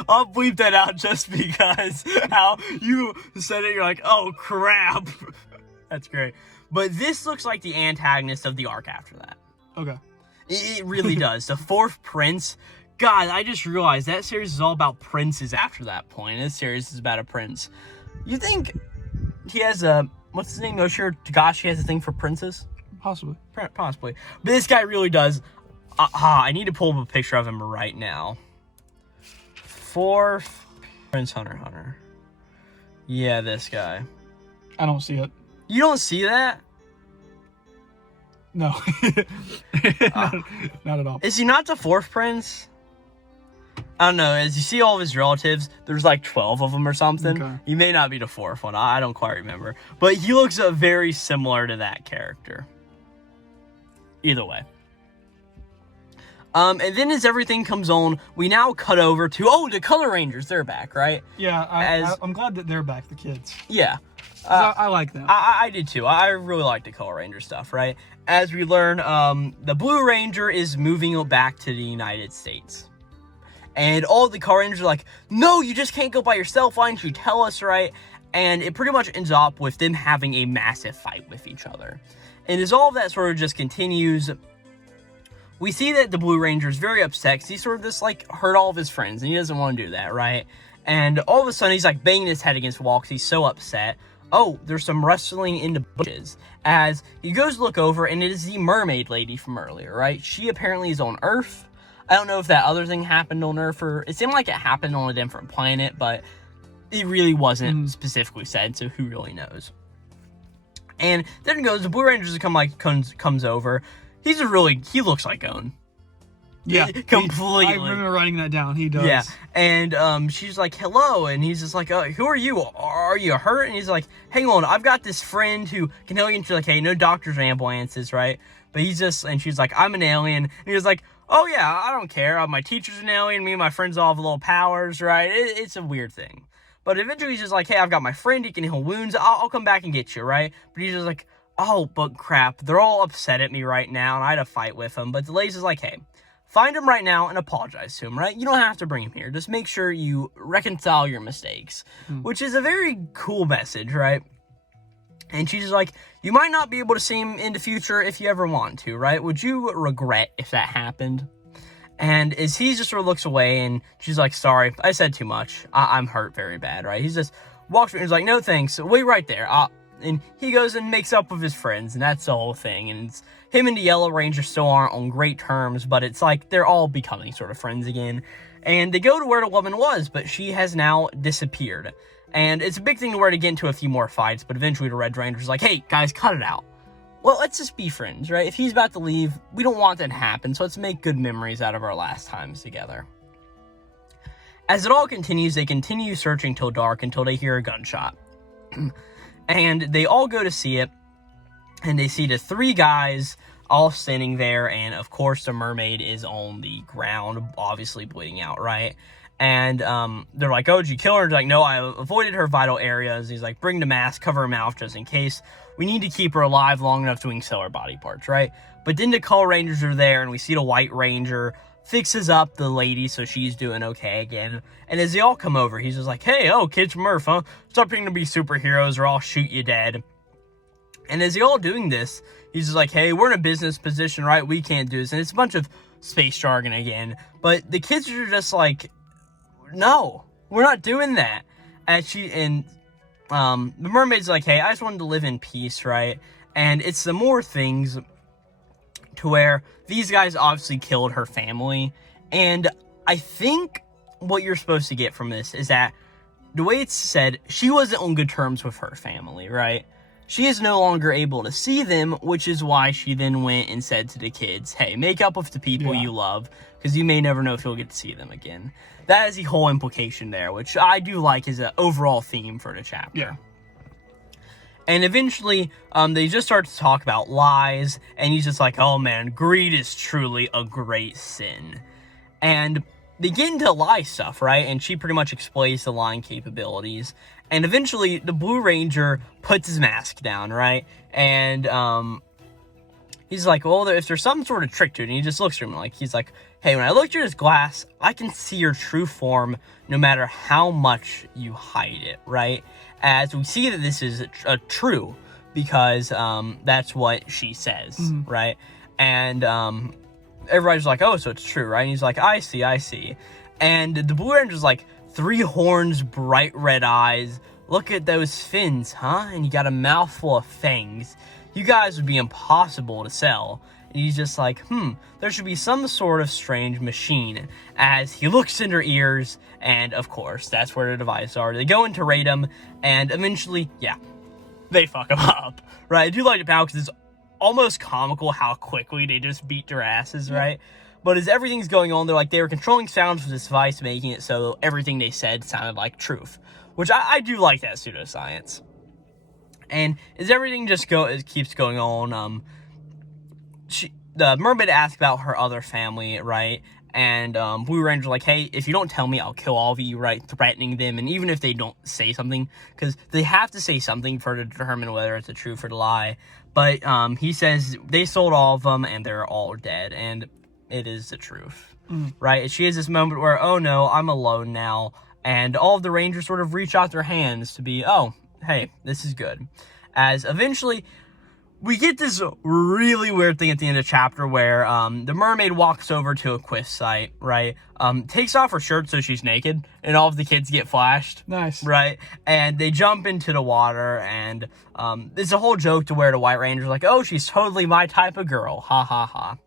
I'll bleep that out just because how you said it, you're like, oh crap. That's great. But this looks like the antagonist of the arc after that. Okay. It really does. The fourth prince. God, I just realized that series is all about princes after that point. This series is about a prince. You think he has a, what's his name? Yoshihiro Togashi has a thing for princes? Possibly. Possibly. But this guy really does. I need to pull up a picture of him right now. Fourth Prince Hunter x Hunter. Yeah, this guy. I don't see it. You don't see that? No. Not at all. Is he not the fourth prince? I don't know. As you see all of his relatives, there's like 12 of them or something. Okay. He may not be the fourth one. I don't quite remember. But he looks very similar to that character. Either way. And then as everything comes on, we now cut over to, the Color Rangers. They're back, right? Yeah, I'm glad that they're back, the kids. Yeah. I like them. I did too. I really like the Color Ranger stuff, right? As we learn, the Blue Ranger is moving back to the United States. And all the Color Rangers are like, no, you just can't go by yourself. Why don't you tell us, right? And it pretty much ends up with them having a massive fight with each other. And as all of that sort of just continues, we see that the Blue Ranger is very upset because he sort of just, like, hurt all of his friends, and he doesn't want to do that, right? And all of a sudden, he's, like, banging his head against the wall because he's so upset. Oh, there's some rustling in the bushes. As he goes to look over, and it is the mermaid lady from earlier, right? She apparently is on Earth. I don't know if that other thing happened on Earth, or it seemed like it happened on a different planet, but it really wasn't specifically said, so who really knows? And then it goes, the Blue Rangers comes over. He looks like Gon. Yeah, completely. I remember writing that down. He does. Yeah, and she's like, hello, and he's just like, who are you? Are you hurt? And he's like, hang on, I've got this friend who can help you. And she's like, hey, no doctors or ambulances, right? But and she's like, I'm an alien. And he was like, oh yeah, I don't care. My teacher's an alien. Me and my friends all have little powers, right? It's a weird thing. But eventually he's just like, hey, I've got my friend. He can heal wounds. I'll come back and get you, right? But he's just like, oh, but crap. They're all upset at me right now, and I had a fight with them. But Delays is like, hey, find him right now and apologize to him, right? You don't have to bring him here. Just make sure you reconcile your mistakes, which is a very cool message, right? And she's like, you might not be able to see him in the future if you ever want to, right? Would you regret if that happened? And as he just sort of looks away, and she's like, sorry, I said too much. I'm hurt very bad, right? He's just walks, and he's like, no thanks, wait right there. And he goes and makes up with his friends, and that's the whole thing. And it's him and the Yellow Ranger still aren't on great terms, but it's like they're all becoming sort of friends again. And they go to where the woman was, but she has now disappeared. And it's a big thing to where to get into a few more fights, but eventually the Red Ranger's like, hey, guys, cut it out. Well, let's just be friends, right? If he's about to leave, we don't want that to happen, so let's make good memories out of our last times together. As it all continues, they continue searching till dark until they hear a gunshot. And they all go to see it, and they see the three guys all standing there, and of course the mermaid is on the ground, obviously bleeding out, right? And they're like, oh, did you kill her? And they're like, no, I avoided her vital areas. He's like, bring the mask, cover her mouth just in case. We need to keep her alive long enough to sell her body parts, right? But then the Color Rangers are there, and we see the White Ranger fixes up the lady so she's doing okay again. And as they all come over, he's just like, hey, kids from Earth, huh? Stop pretending to be superheroes or I'll shoot you dead. And as they're all doing this, he's just like, hey, we're in a business position, right? We can't do this. And it's a bunch of space jargon again. But the kids are just like, no, we're not doing that. The mermaid's like, hey, I just wanted to live in peace, right? And it's the more things to where these guys obviously killed her family. And I think what you're supposed to get from this is that the way it's said, she wasn't on good terms with her family, right? She is no longer able to see them, which is why she then went and said to the kids, hey, make up with the people you love, because you may never know if you'll get to see them again. That is the whole implication there, which I do like as an overall theme for the chapter. Yeah. And eventually, they just start to talk about lies, and he's just like, oh man, greed is truly a great sin. And they get into lie stuff, right? And she pretty much explains the lying capabilities. And eventually, the Blue Ranger puts his mask down, right? And he's like, well, if there's some sort of trick to it, and he just looks at him like, he's like, hey, when I look through this glass, I can see your true form no matter how much you hide it, right? As we see that this is true, because that's what she says, right? And everybody's like, oh, so it's true, right? And he's like, I see. And the Blue Ranger's like, 3 horns, bright red eyes. Look at those fins, huh? And you got a mouthful of fangs. You guys would be impossible to sell. And he's just like, there should be some sort of strange machine. As he looks in her ears, and of course, that's where the devices are. They go in to raid him, and eventually, they fuck him up, right? I do like it now because it's almost comical how quickly they just beat their asses, right? But as everything's going on, they're like, they were controlling sounds with this device, making it so everything they said sounded like truth. Which I do like that pseudoscience. And as everything just keeps going on, the mermaid asks about her other family, right? And Blue Ranger's like, hey, if you don't tell me, I'll kill all of you, right? Threatening them. And even if they don't say something, because they have to say something to determine whether it's a truth or a lie. But he says they sold all of them and they're all dead. And it is the truth, right? And she has this moment where, oh no, I'm alone now. And all of the Rangers sort of reach out their hands to be, oh, hey, this is good. As eventually, we get this really weird thing at the end of the chapter where the mermaid walks over to a quest site, right? Takes off her shirt so she's naked, and all of the kids get flashed. Nice. Right? And they jump into the water, and there's a whole joke to where the White Ranger's like, oh, she's totally my type of girl. Ha, ha, ha.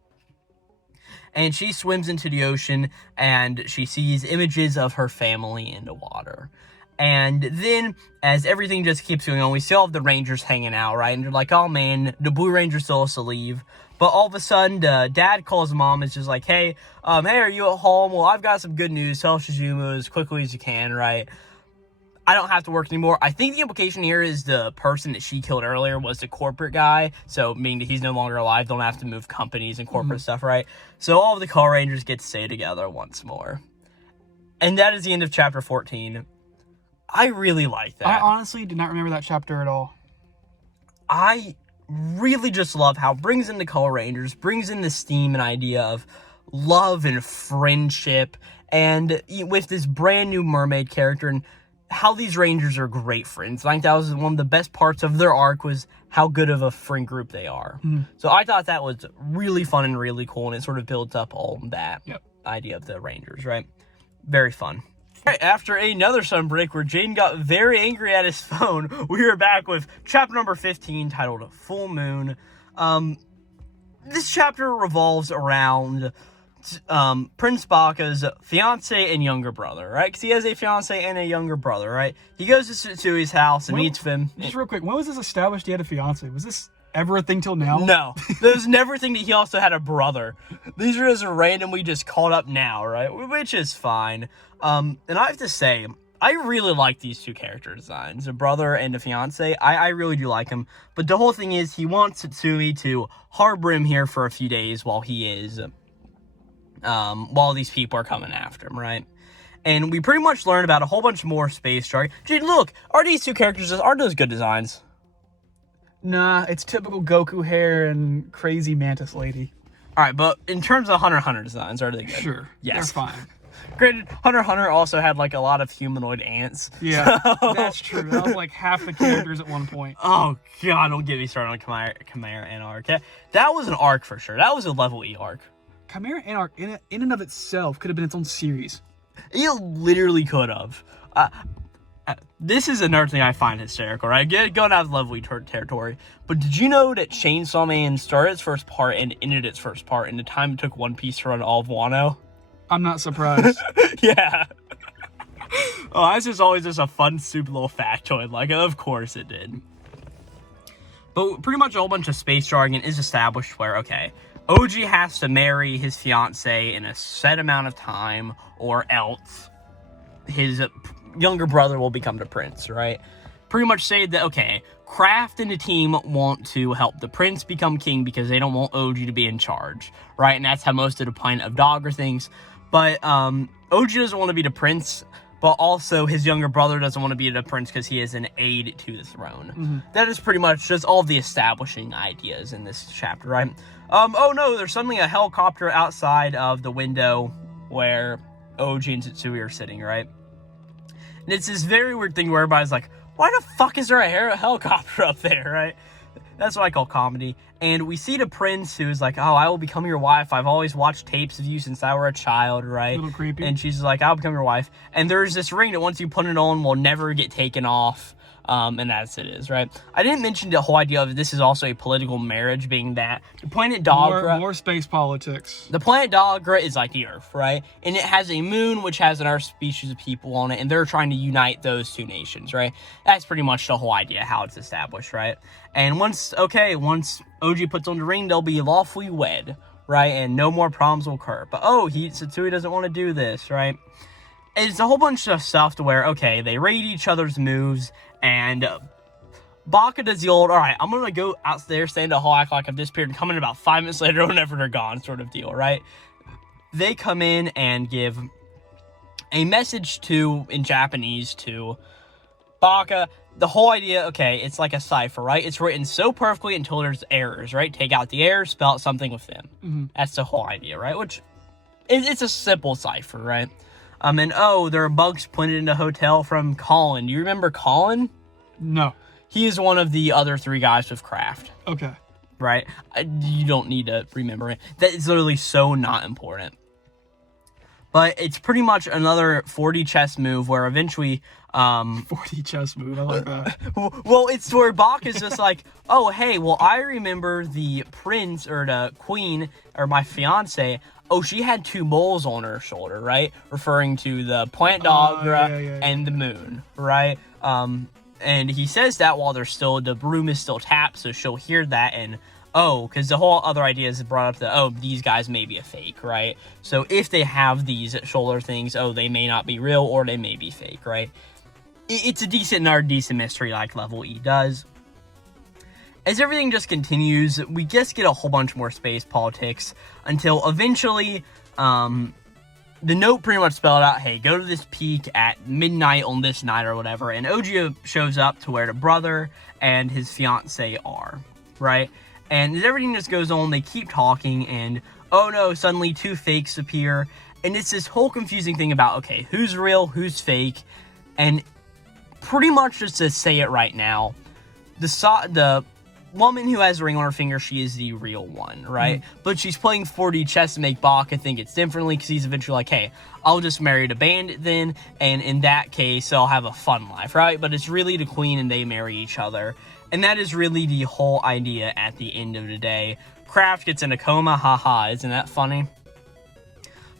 And she swims into the ocean, and she sees images of her family in the water. And then, as everything just keeps going on, we see all of the Rangers hanging out, right? And they're like, oh man, the Blue Ranger still has to leave. But all of a sudden, the dad calls mom and is just like, hey, are you at home? Well, I've got some good news. Tell Shizuma as quickly as you can, right? I don't have to work anymore. I think the implication here is the person that she killed earlier was the corporate guy. So, meaning that he's no longer alive. Don't have to move companies and corporate stuff, right? So, all of the Color Rangers get to stay together once more. And that is the end of chapter 14. I really like that. I honestly did not remember that chapter at all. I really just love how it brings in the Color Rangers, brings in this theme and idea of love and friendship, and with this brand new mermaid character, and how these Rangers are great friends. I think that was one of the best parts of their arc, was how good of a friend group they are. So I thought that was really fun and really cool, and it sort of builds up all that idea of the Rangers, right? Very fun. Right, after another sun break where Jaden got very angry at his phone, we are back with chapter number 15 titled Full Moon. This chapter revolves around Prince Baka's fiance and younger brother, right? Because he has a fiance and a younger brother, right? He goes to Tsui's house and meets him. Just real quick, when was this established he had a fiance? Was this ever a thing till now? No. There's never a thing that he also had a brother. These are just randomly just caught up now, right? Which is fine. And I have to say, I really like these two character designs, the brother and the fiance. I really do like them. But the whole thing is, he wants Tsui to harbor him here for a few days while while these people are coming after him, right? And we pretty much learn about a whole bunch more space jargon. Dude, look, are these two characters, aren't those good designs? Nah, it's typical Goku hair and crazy Mantis lady. Alright, but in terms of Hunter x Hunter designs, are they good? Sure. Yes. They're fine. Granted, Hunter x Hunter also had like a lot of humanoid ants. Yeah, so... that's true. That was like half the characters at one point. Oh god, don't get me started on Chimera Anarch. That was an arc for sure. That was a level E arc. Chimera Anarch, in and of itself, could have been its own series. It literally could have. This is another thing I find hysterical, right? Going out of level E territory. But did you know that Chainsaw Man started its first part and ended its first part in the time it took One Piece to run all of Wano? I'm not surprised. Yeah. Oh, this is always just a fun, stupid little factoid. Like, of course it did. But pretty much a whole bunch of space jargon is established where, okay, OG has to marry his fiancée in a set amount of time, or else his younger brother will become the prince, right? Pretty much say that, okay, Kraft and the team want to help the prince become king because they don't want OG to be in charge, right? And that's how most of the Planet of Dog things. But OG doesn't want to be the prince, but also his younger brother doesn't want to be the prince because he is an aide to the throne. Mm-hmm. That is pretty much just all the establishing ideas in this chapter, right? Oh no, there's suddenly a helicopter outside of the window where OG and Tsutsui are sitting, right? And it's this very weird thing where everybody's like, why the fuck is there a helicopter up there, right? That's what I call comedy. And we see the prince who's like, oh, I will become your wife. I've always watched tapes of you since I were a child, right? A little creepy. And she's like, I'll become your wife. And there's this ring that once you put it on will never get taken off. And that's it is, right? I didn't mention the whole idea of this is also a political marriage, being that the planet Dogra... More space politics. The planet Dogra is like the Earth, right? And it has a moon which has another species of people on it, and they're trying to unite those two nations, right? That's pretty much the whole idea, how it's established, right? And once OG puts on the ring, they'll be lawfully wed, right? And no more problems will occur. But Tsutsui doesn't want to do this, right? It's a whole bunch of stuff to where, okay, they raid each other's moves, and Baka does the old, all right, I'm going to go out there, stand a whole act like I've disappeared, and come in about 5 minutes later whenever they're gone sort of deal, right? They come in and give a message in Japanese to Baka. The whole idea, okay, it's like a cipher, right? It's written so perfectly until there's errors, right? Take out the errors, spell out something with them. Mm-hmm. That's the whole idea, right? Which, it's a simple cipher, right? And there are bugs planted in the hotel from Colin. Do you remember Colin? No. He is one of the other 3 guys with Kraft. Okay. Right? You don't need to remember it. That is literally so not important. But it's pretty much another 4D chess move where eventually... 4D chess move, I like that. Well, it's where Bach is just like, oh, hey, well, I remember the prince or the queen or my fiance... Oh, she had 2 moles on her shoulder, right? Referring to the plant Dogra and the moon, right? And he says that while the room is still tapped, so she'll hear that and, because the whole other idea is brought up that, these guys may be a fake, right? So if they have these shoulder things, they may not be real or they may be fake, right? It's a decent mystery like level E does. As everything just continues, we just get a whole bunch more space politics until eventually, the note pretty much spelled out, hey, go to this peak at midnight on this night or whatever, and OG shows up to where the brother and his fiancée are, right? And as everything just goes on, they keep talking, and oh no, suddenly 2 fakes appear, and it's this whole confusing thing about, okay, who's real, who's fake, and pretty much just to say it right now, the woman who has a ring on her finger, she is the real one, right? Mm-hmm. But she's playing 4D chess to make Baka think it's differently because he's eventually like, hey, I'll just marry the bandit then, and in that case, I'll have a fun life, right? But it's really the queen and they marry each other. And that is really the whole idea at the end of the day. Kraft gets in a coma, haha, isn't that funny?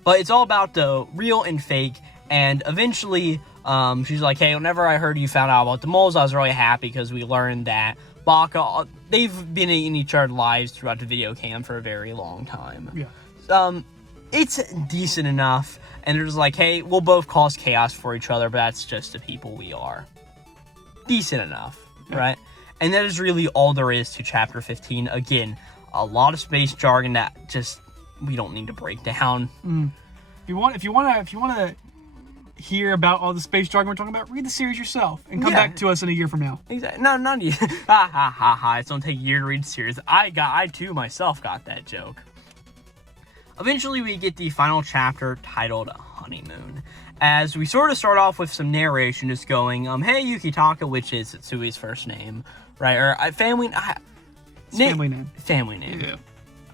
But it's all about the real and fake, and eventually, she's like, hey, whenever I heard you found out about the moles, I was really happy because we learned that Baka, they've been in each other's lives throughout the video cam for a very long time. Yeah. It's decent enough, and they're just like, hey, we'll both cause chaos for each other, but that's just the people we are. Decent enough, right? And that is really all there is to Chapter 15. Again, a lot of space jargon that just we don't need to break down. If you want to hear about all the space jargon we're talking about, read the series yourself and come back to us in a year from now. Exactly. No, not you. Ha ha ha ha. It's gonna take a year to read the series. I too myself got that joke. eventually we get the final chapter titled Honeymoon. As we sort of start off with some narration just going, hey Yukitaka, which is Satsui's first name, right? Or family name. Family name. Yeah.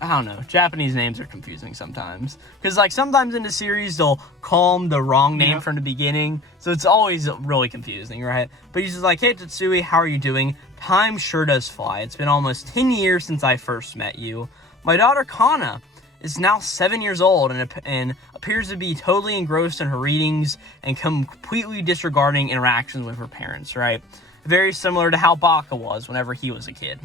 I don't know. Japanese names are confusing sometimes. Because, like, sometimes in the series, they'll call him the wrong name from the beginning. So it's always really confusing, right? But he's just like, hey, Tatsui, how are you doing? Time sure does fly. It's been almost 10 years since I first met you. My daughter, Kana, is now 7 years old and appears to be totally engrossed in her readings and completely disregarding interactions with her parents, right? Very similar to how Baka was whenever he was a kid.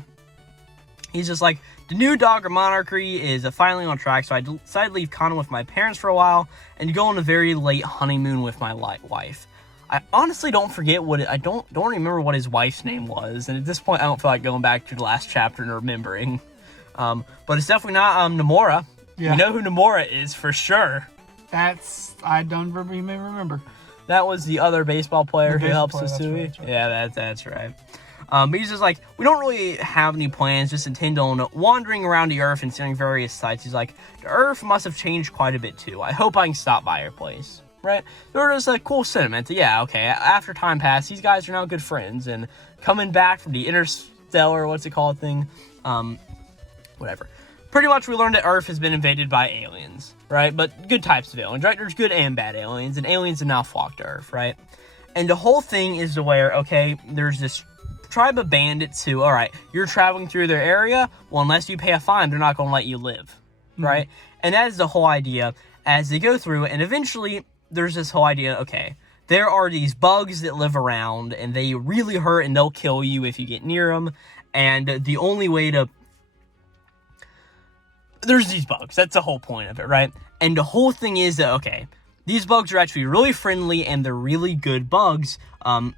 He's just like, the new Dogger Monarchy is finally on track, so I decided to leave Kana with my parents for a while and go on a very late honeymoon with my wife. I honestly don't remember what his wife's name was, and at this point I don't feel like going back to the last chapter and remembering. But it's definitely not Nomura. Yeah. We know who Nomura is for sure. I don't remember. That was the other baseball player who helps Tatsui. That's right. Yeah, that's right. But he's just like, we don't really have any plans, just intend on wandering around the Earth and seeing various sites. He's like, the Earth must have changed quite a bit too. I hope I can stop by your place, right? They're just like, cool sentiment. Yeah, okay, after time passed, these guys are now good friends, and coming back from the interstellar, thing, whatever. Pretty much we learned that Earth has been invaded by aliens, right? But good types of aliens, right? There's good and bad aliens, and aliens have now flocked to Earth, right? And the whole thing is to where, okay, there's this tribe of bandits who, all right, you're traveling through their area, well, unless you pay a fine, they're not going to let you live, right? And that is the whole idea as they go through, and eventually there's this whole idea, okay, there are these bugs that live around, and they really hurt, and they'll kill you if you get near them, and the only way to... There's these bugs, that's the whole point of it, right? And the whole thing is that, okay, these bugs are actually really friendly, and they're really good bugs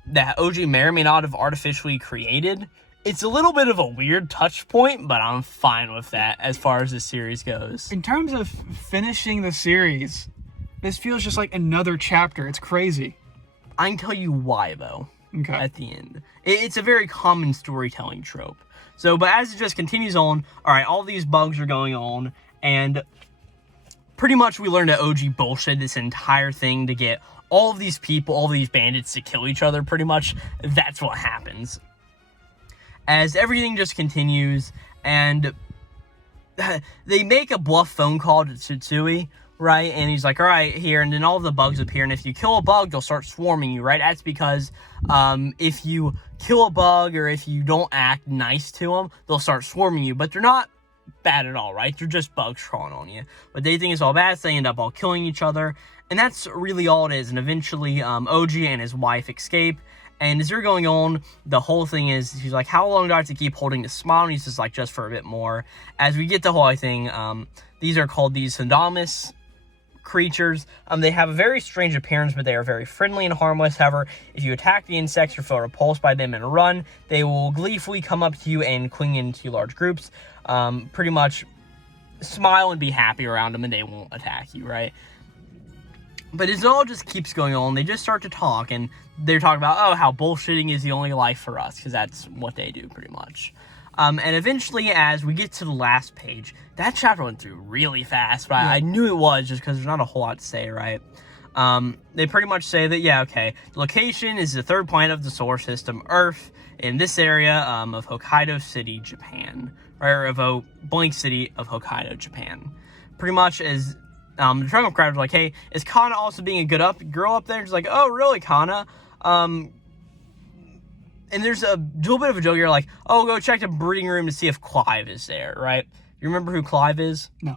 that OG may or may not have artificially created. It's a little bit of a weird touch point, but I'm fine with that as far as this series goes. In terms of finishing the series, this feels just like another chapter. It's crazy. I can tell you why, though, okay. At the end. It's a very common storytelling trope. So, but as it just continues on, all right, all these bugs are going on, and... pretty much we learned that OG bullshit this entire thing to get all of these people, all of these bandits to kill each other, pretty much. That's what happens. As everything just continues, and they make a bluff phone call to Tatsui, right? And he's like, all right, here, and then all of the bugs appear, and if you kill a bug, they'll start swarming you, right? That's because if you kill a bug, or if you don't act nice to them, they'll start swarming you, but they're not bad at all, right? They're just bugs crawling on you. But they think it's all bad, so they end up all killing each other. And that's really all it is. And eventually, OG and his wife escape. And as they're going on, the whole thing is, he's like, how long do I have to keep holding this smile? And he's just like, just for a bit more. As we get the whole thing, these are called these Sandamus creatures. They have a very strange appearance, but they are very friendly and harmless. However, if you attack the insects or feel repulsed by them and run, they will gleefully come up to you and cling into large groups. Pretty much smile and be happy around them, and they won't attack you, right? But it all just keeps going on. They just start to talk, and they're talking about, oh, how bullshitting is the only life for us, because that's what they do, pretty much. And eventually, as we get to the last page, that chapter went through really fast, but I knew it was just because there's not a whole lot to say, right? They pretty much say that, yeah, okay, the location is the third planet of the solar system, Earth, in this area of Hokkaido City, Japan, or of a blank city of Hokkaido, Japan. Pretty much as the Dragon Crowd was like, hey, is Kana also being a good girl up there? She's like, oh, really, Kana? And there's a little bit of a joke here, like, oh, go check the breeding room to see if Clive is there, right? You remember who Clive is? No.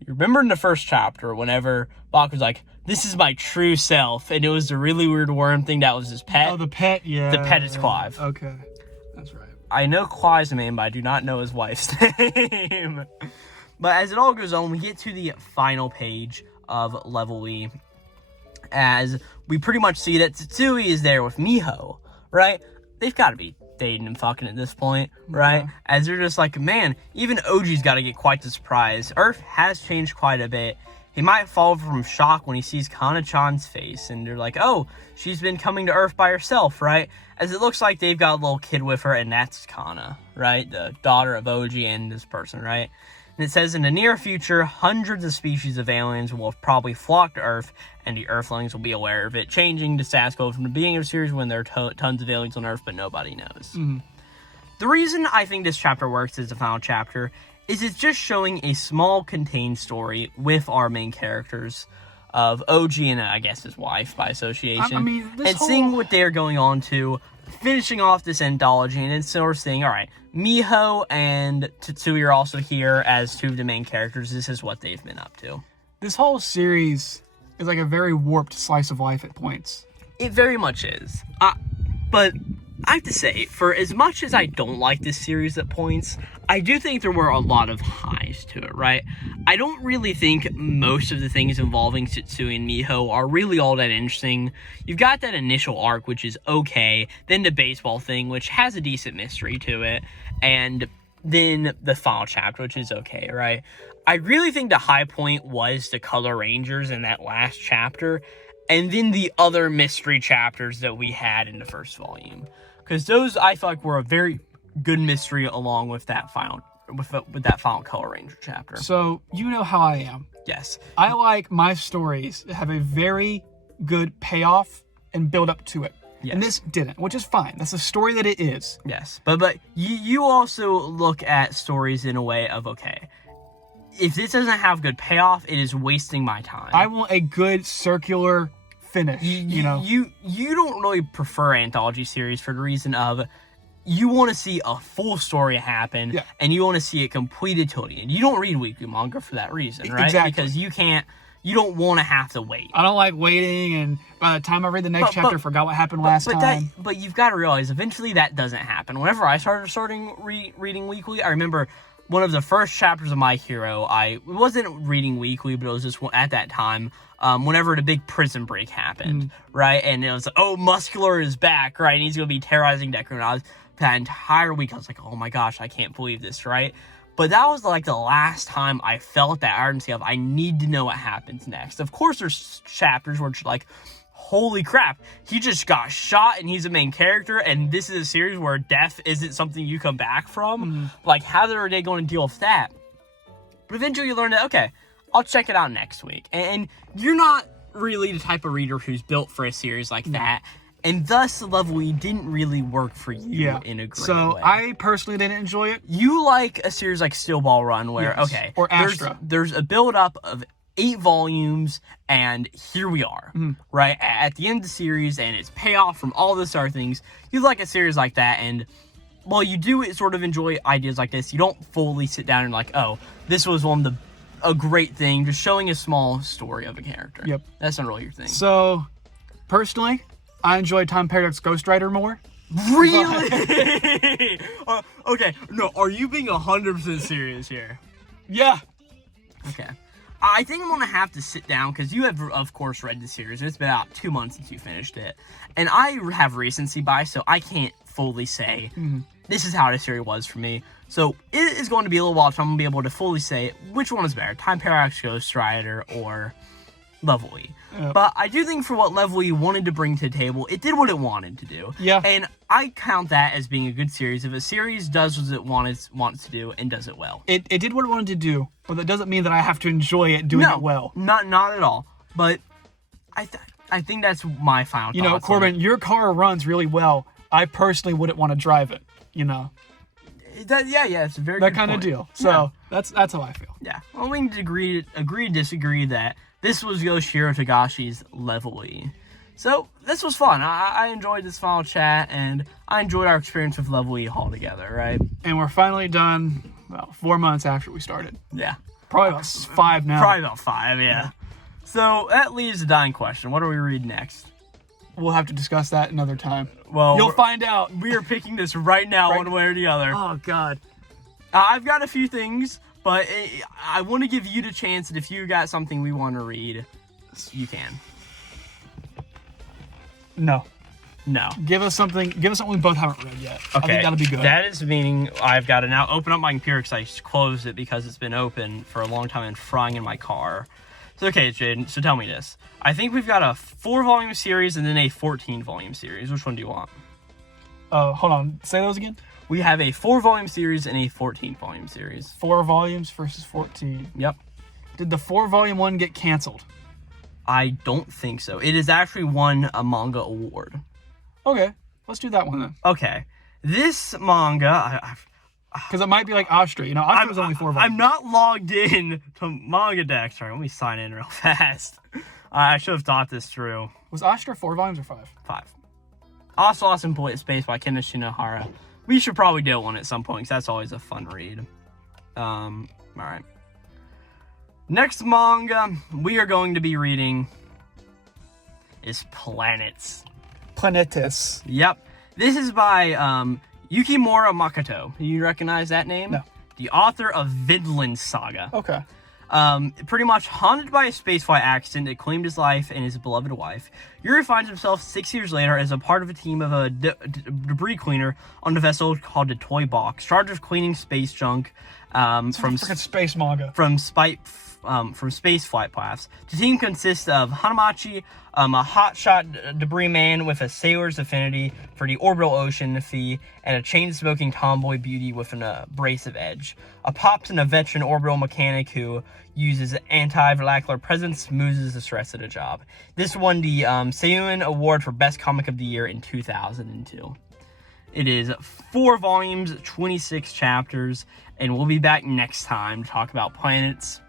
You remember in the first chapter, whenever Bach was like, this is my true self, and it was the really weird worm thing that was his pet? Oh, the pet, yeah. The pet is Clive. Okay, that's right. I know Clive's name, but I do not know his wife's name. But as it all goes on, we get to the final page of Level E, as we pretty much see that Tatsui is there with Miho, right? They've got to be dating and fucking at this point, right? Yeah. As they're just like, man, even OG's got to get quite the surprise. Earth has changed quite a bit. He might fall from shock when he sees Kana-chan's face, and they're like, oh, she's been coming to Earth by herself, right? As it looks like they've got a little kid with her, and that's Kana, right? The daughter of OG and this person, right? And it says, in the near future, hundreds of species of aliens will probably flock to Earth, and the Earthlings will be aware of it, changing the status quo from the beginning of the series when there are tons of aliens on Earth, but nobody knows. The reason I think this chapter works as the final chapter is it's just showing a small contained story with our main characters of OG and I guess his wife by association. I mean, and seeing what they're going on to, finishing off this anthology, and then sort of saying, all right, Miho and Tetsui are also here as two of the main characters. This is what they've been up to. This whole series is like a very warped slice of life at points. It very much is. But I have to say, for as much as I don't like this series at points, I do think there were a lot of highs to it, right? I don't really think most of the things involving Tetsui and Miho are really all that interesting. You've got that initial arc, which is okay, then the baseball thing, which has a decent mystery to it, and then the final chapter, which is okay, right? I really think the high point was the Color Rangers in that last chapter, and then the other mystery chapters that we had in the first volume. Because those, I feel like, were a very good mystery along with that final with that final Color Ranger chapter. So, you know how I am. Yes. I like my stories to have a very good payoff and build up to it. Yes. And this didn't, which is fine. That's the story that it is. Yes. But you also look at stories in a way of, okay, if this doesn't have good payoff, it is wasting my time. I want a good circular finish, you know? You don't really prefer anthology series for the reason of you want to see a full story happen, and you want to see it completed till the end. You don't read weekly manga for that reason, right? Exactly. Because you don't want to have to wait. I don't like waiting, and by the time I read the next chapter, I forgot what happened last time. But you've got to realize, eventually that doesn't happen. Whenever I started reading weekly, I remember one of the first chapters of My Hero, I wasn't reading weekly, but it was just at that time, whenever the big prison break happened, right? And it was like, oh, Muscular is back, right? And he's going to be terrorizing Deku. And that entire week, I was like, oh my gosh, I can't believe this, right? But that was like the last time I felt that urgency of, I need to know what happens next. Of course, there's chapters where it's like, holy crap, he just got shot and he's a main character, and this is a series where death isn't something you come back from. Like, how are they going to deal with that? But eventually you learn that, okay, I'll check it out next week. And you're not really the type of reader who's built for a series like that. And thus, Level E didn't really work for you in a great way. So, I personally didn't enjoy it. You like a series like Steel Ball Run where, okay, or Astra. There's a build-up of 8 volumes, and here we are, right? At the end of the series, and it's payoff from all those other things. You like a series like that, and while you do sort of enjoy ideas like this, you don't fully sit down and like, oh, this was a great thing, just showing a small story of a character. Yep. That's not really your thing. So, personally, I enjoyed Time Paradox Ghost Rider more. Really? Okay, no, are you being 100% serious here? Yeah. Okay. I think I'm going to have to sit down, because you have, of course, read the series. It's been about 2 months since you finished it. And I have recency bias, so I can't fully say, this is how the series was for me. So it is going to be a little while until I'm going to be able to fully say which one is better, Time Paradox Ghost Rider or Level E. But I do think for what Level E wanted to bring to the table, it did what it wanted to do. Yeah. And I count that as being a good series. If a series does what it wants to do and does it well. It did what it wanted to do, but that doesn't mean that I have to enjoy it doing it well. Not at all. But I think that's my final thoughts. You know, Corbin, your car runs really well. I personally wouldn't want to drive it, you know. It's a very that good kind point. of deal. So that's how I feel. Yeah. Well, we can agree to disagree that this was Yoshihiro Togashi's Level E. So, this was fun. I enjoyed this final chat, and I enjoyed our experience with Level E altogether, right? And we're finally done, 4 months after we started. Yeah. Probably about 5 now. Probably about 5, yeah. So, that leaves a dying question. What do we read next? We'll have to discuss that another time. Well, you'll find out. We are picking this right now, one way or the other. Oh, God. I've got a few things, but I want to give you the chance that if you got something we want to read, you can. No. Give us something we both haven't read yet. Okay. I think that'll be good. That is meaning I've got to now open up my computer because I closed it because it's been open for a long time and frying in my car. So, okay, Jaden, so tell me this. I think we've got a 4-volume series and then a 14-volume series. Which one do you want? Hold on. Say those again. We have a 4-volume series and a 14-volume series. 4 volumes versus 14. Yep. Did the 4-volume one get canceled? I don't think so. It has actually won a manga award. Okay, let's do that one then. Okay. This manga, Because it might be like Astra. You know, Astra was only 4 volumes. I'm not logged in to Manga Deck. Sorry, let me sign in real fast. I should have thought this through. Was Astra 4 volumes or 5? 5. Also Lost in Polite Space by Kenichi Nohara. We should probably do one at some point, because that's always a fun read. Alright. Next manga we are going to be reading is Planets. Planetus. Yep. This is by Yukimura Makoto. Do you recognize that name? No. The author of Vinland Saga. Okay. Pretty much haunted by a spaceflight accident that claimed his life and his beloved wife, Yuri finds himself 6 years later as a part of a team of a debris cleaner on a vessel called the Toy Box, charged with cleaning space junk from Freaking space manga. from space flight paths. The team consists of Hanamachi, a hotshot debris man with a sailor's affinity for the orbital ocean fee, and a chain-smoking tomboy beauty with an abrasive edge. A pops and a veteran orbital mechanic who uses anti-vernacular presence, smoothes the stress of the job. This won the Seiun Award for Best Comic of the Year in 2002. It is 4 volumes, 26 chapters, and we'll be back next time to talk about Planets.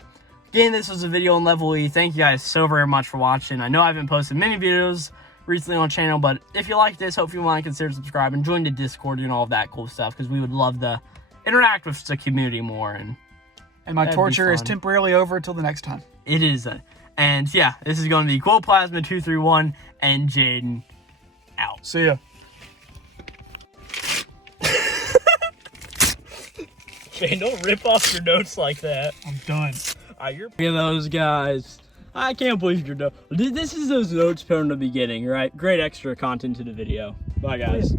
Again, this was a video on Level E. Thank you guys so very much for watching. I know I haven't posted many videos recently on the channel, but if you like this, hope you want to consider subscribing, join the Discord, and all of that cool stuff, because we would love to interact with the community more. And my torture is temporarily over until the next time. It is. And yeah, this is going to be Glowplasma 231 and Jaden out. See ya. Shane, don't rip off your notes like that. I'm done. Look at those guys. I can't believe you're done. This is those notes from the beginning, right? Great extra content to the video. Bye, guys.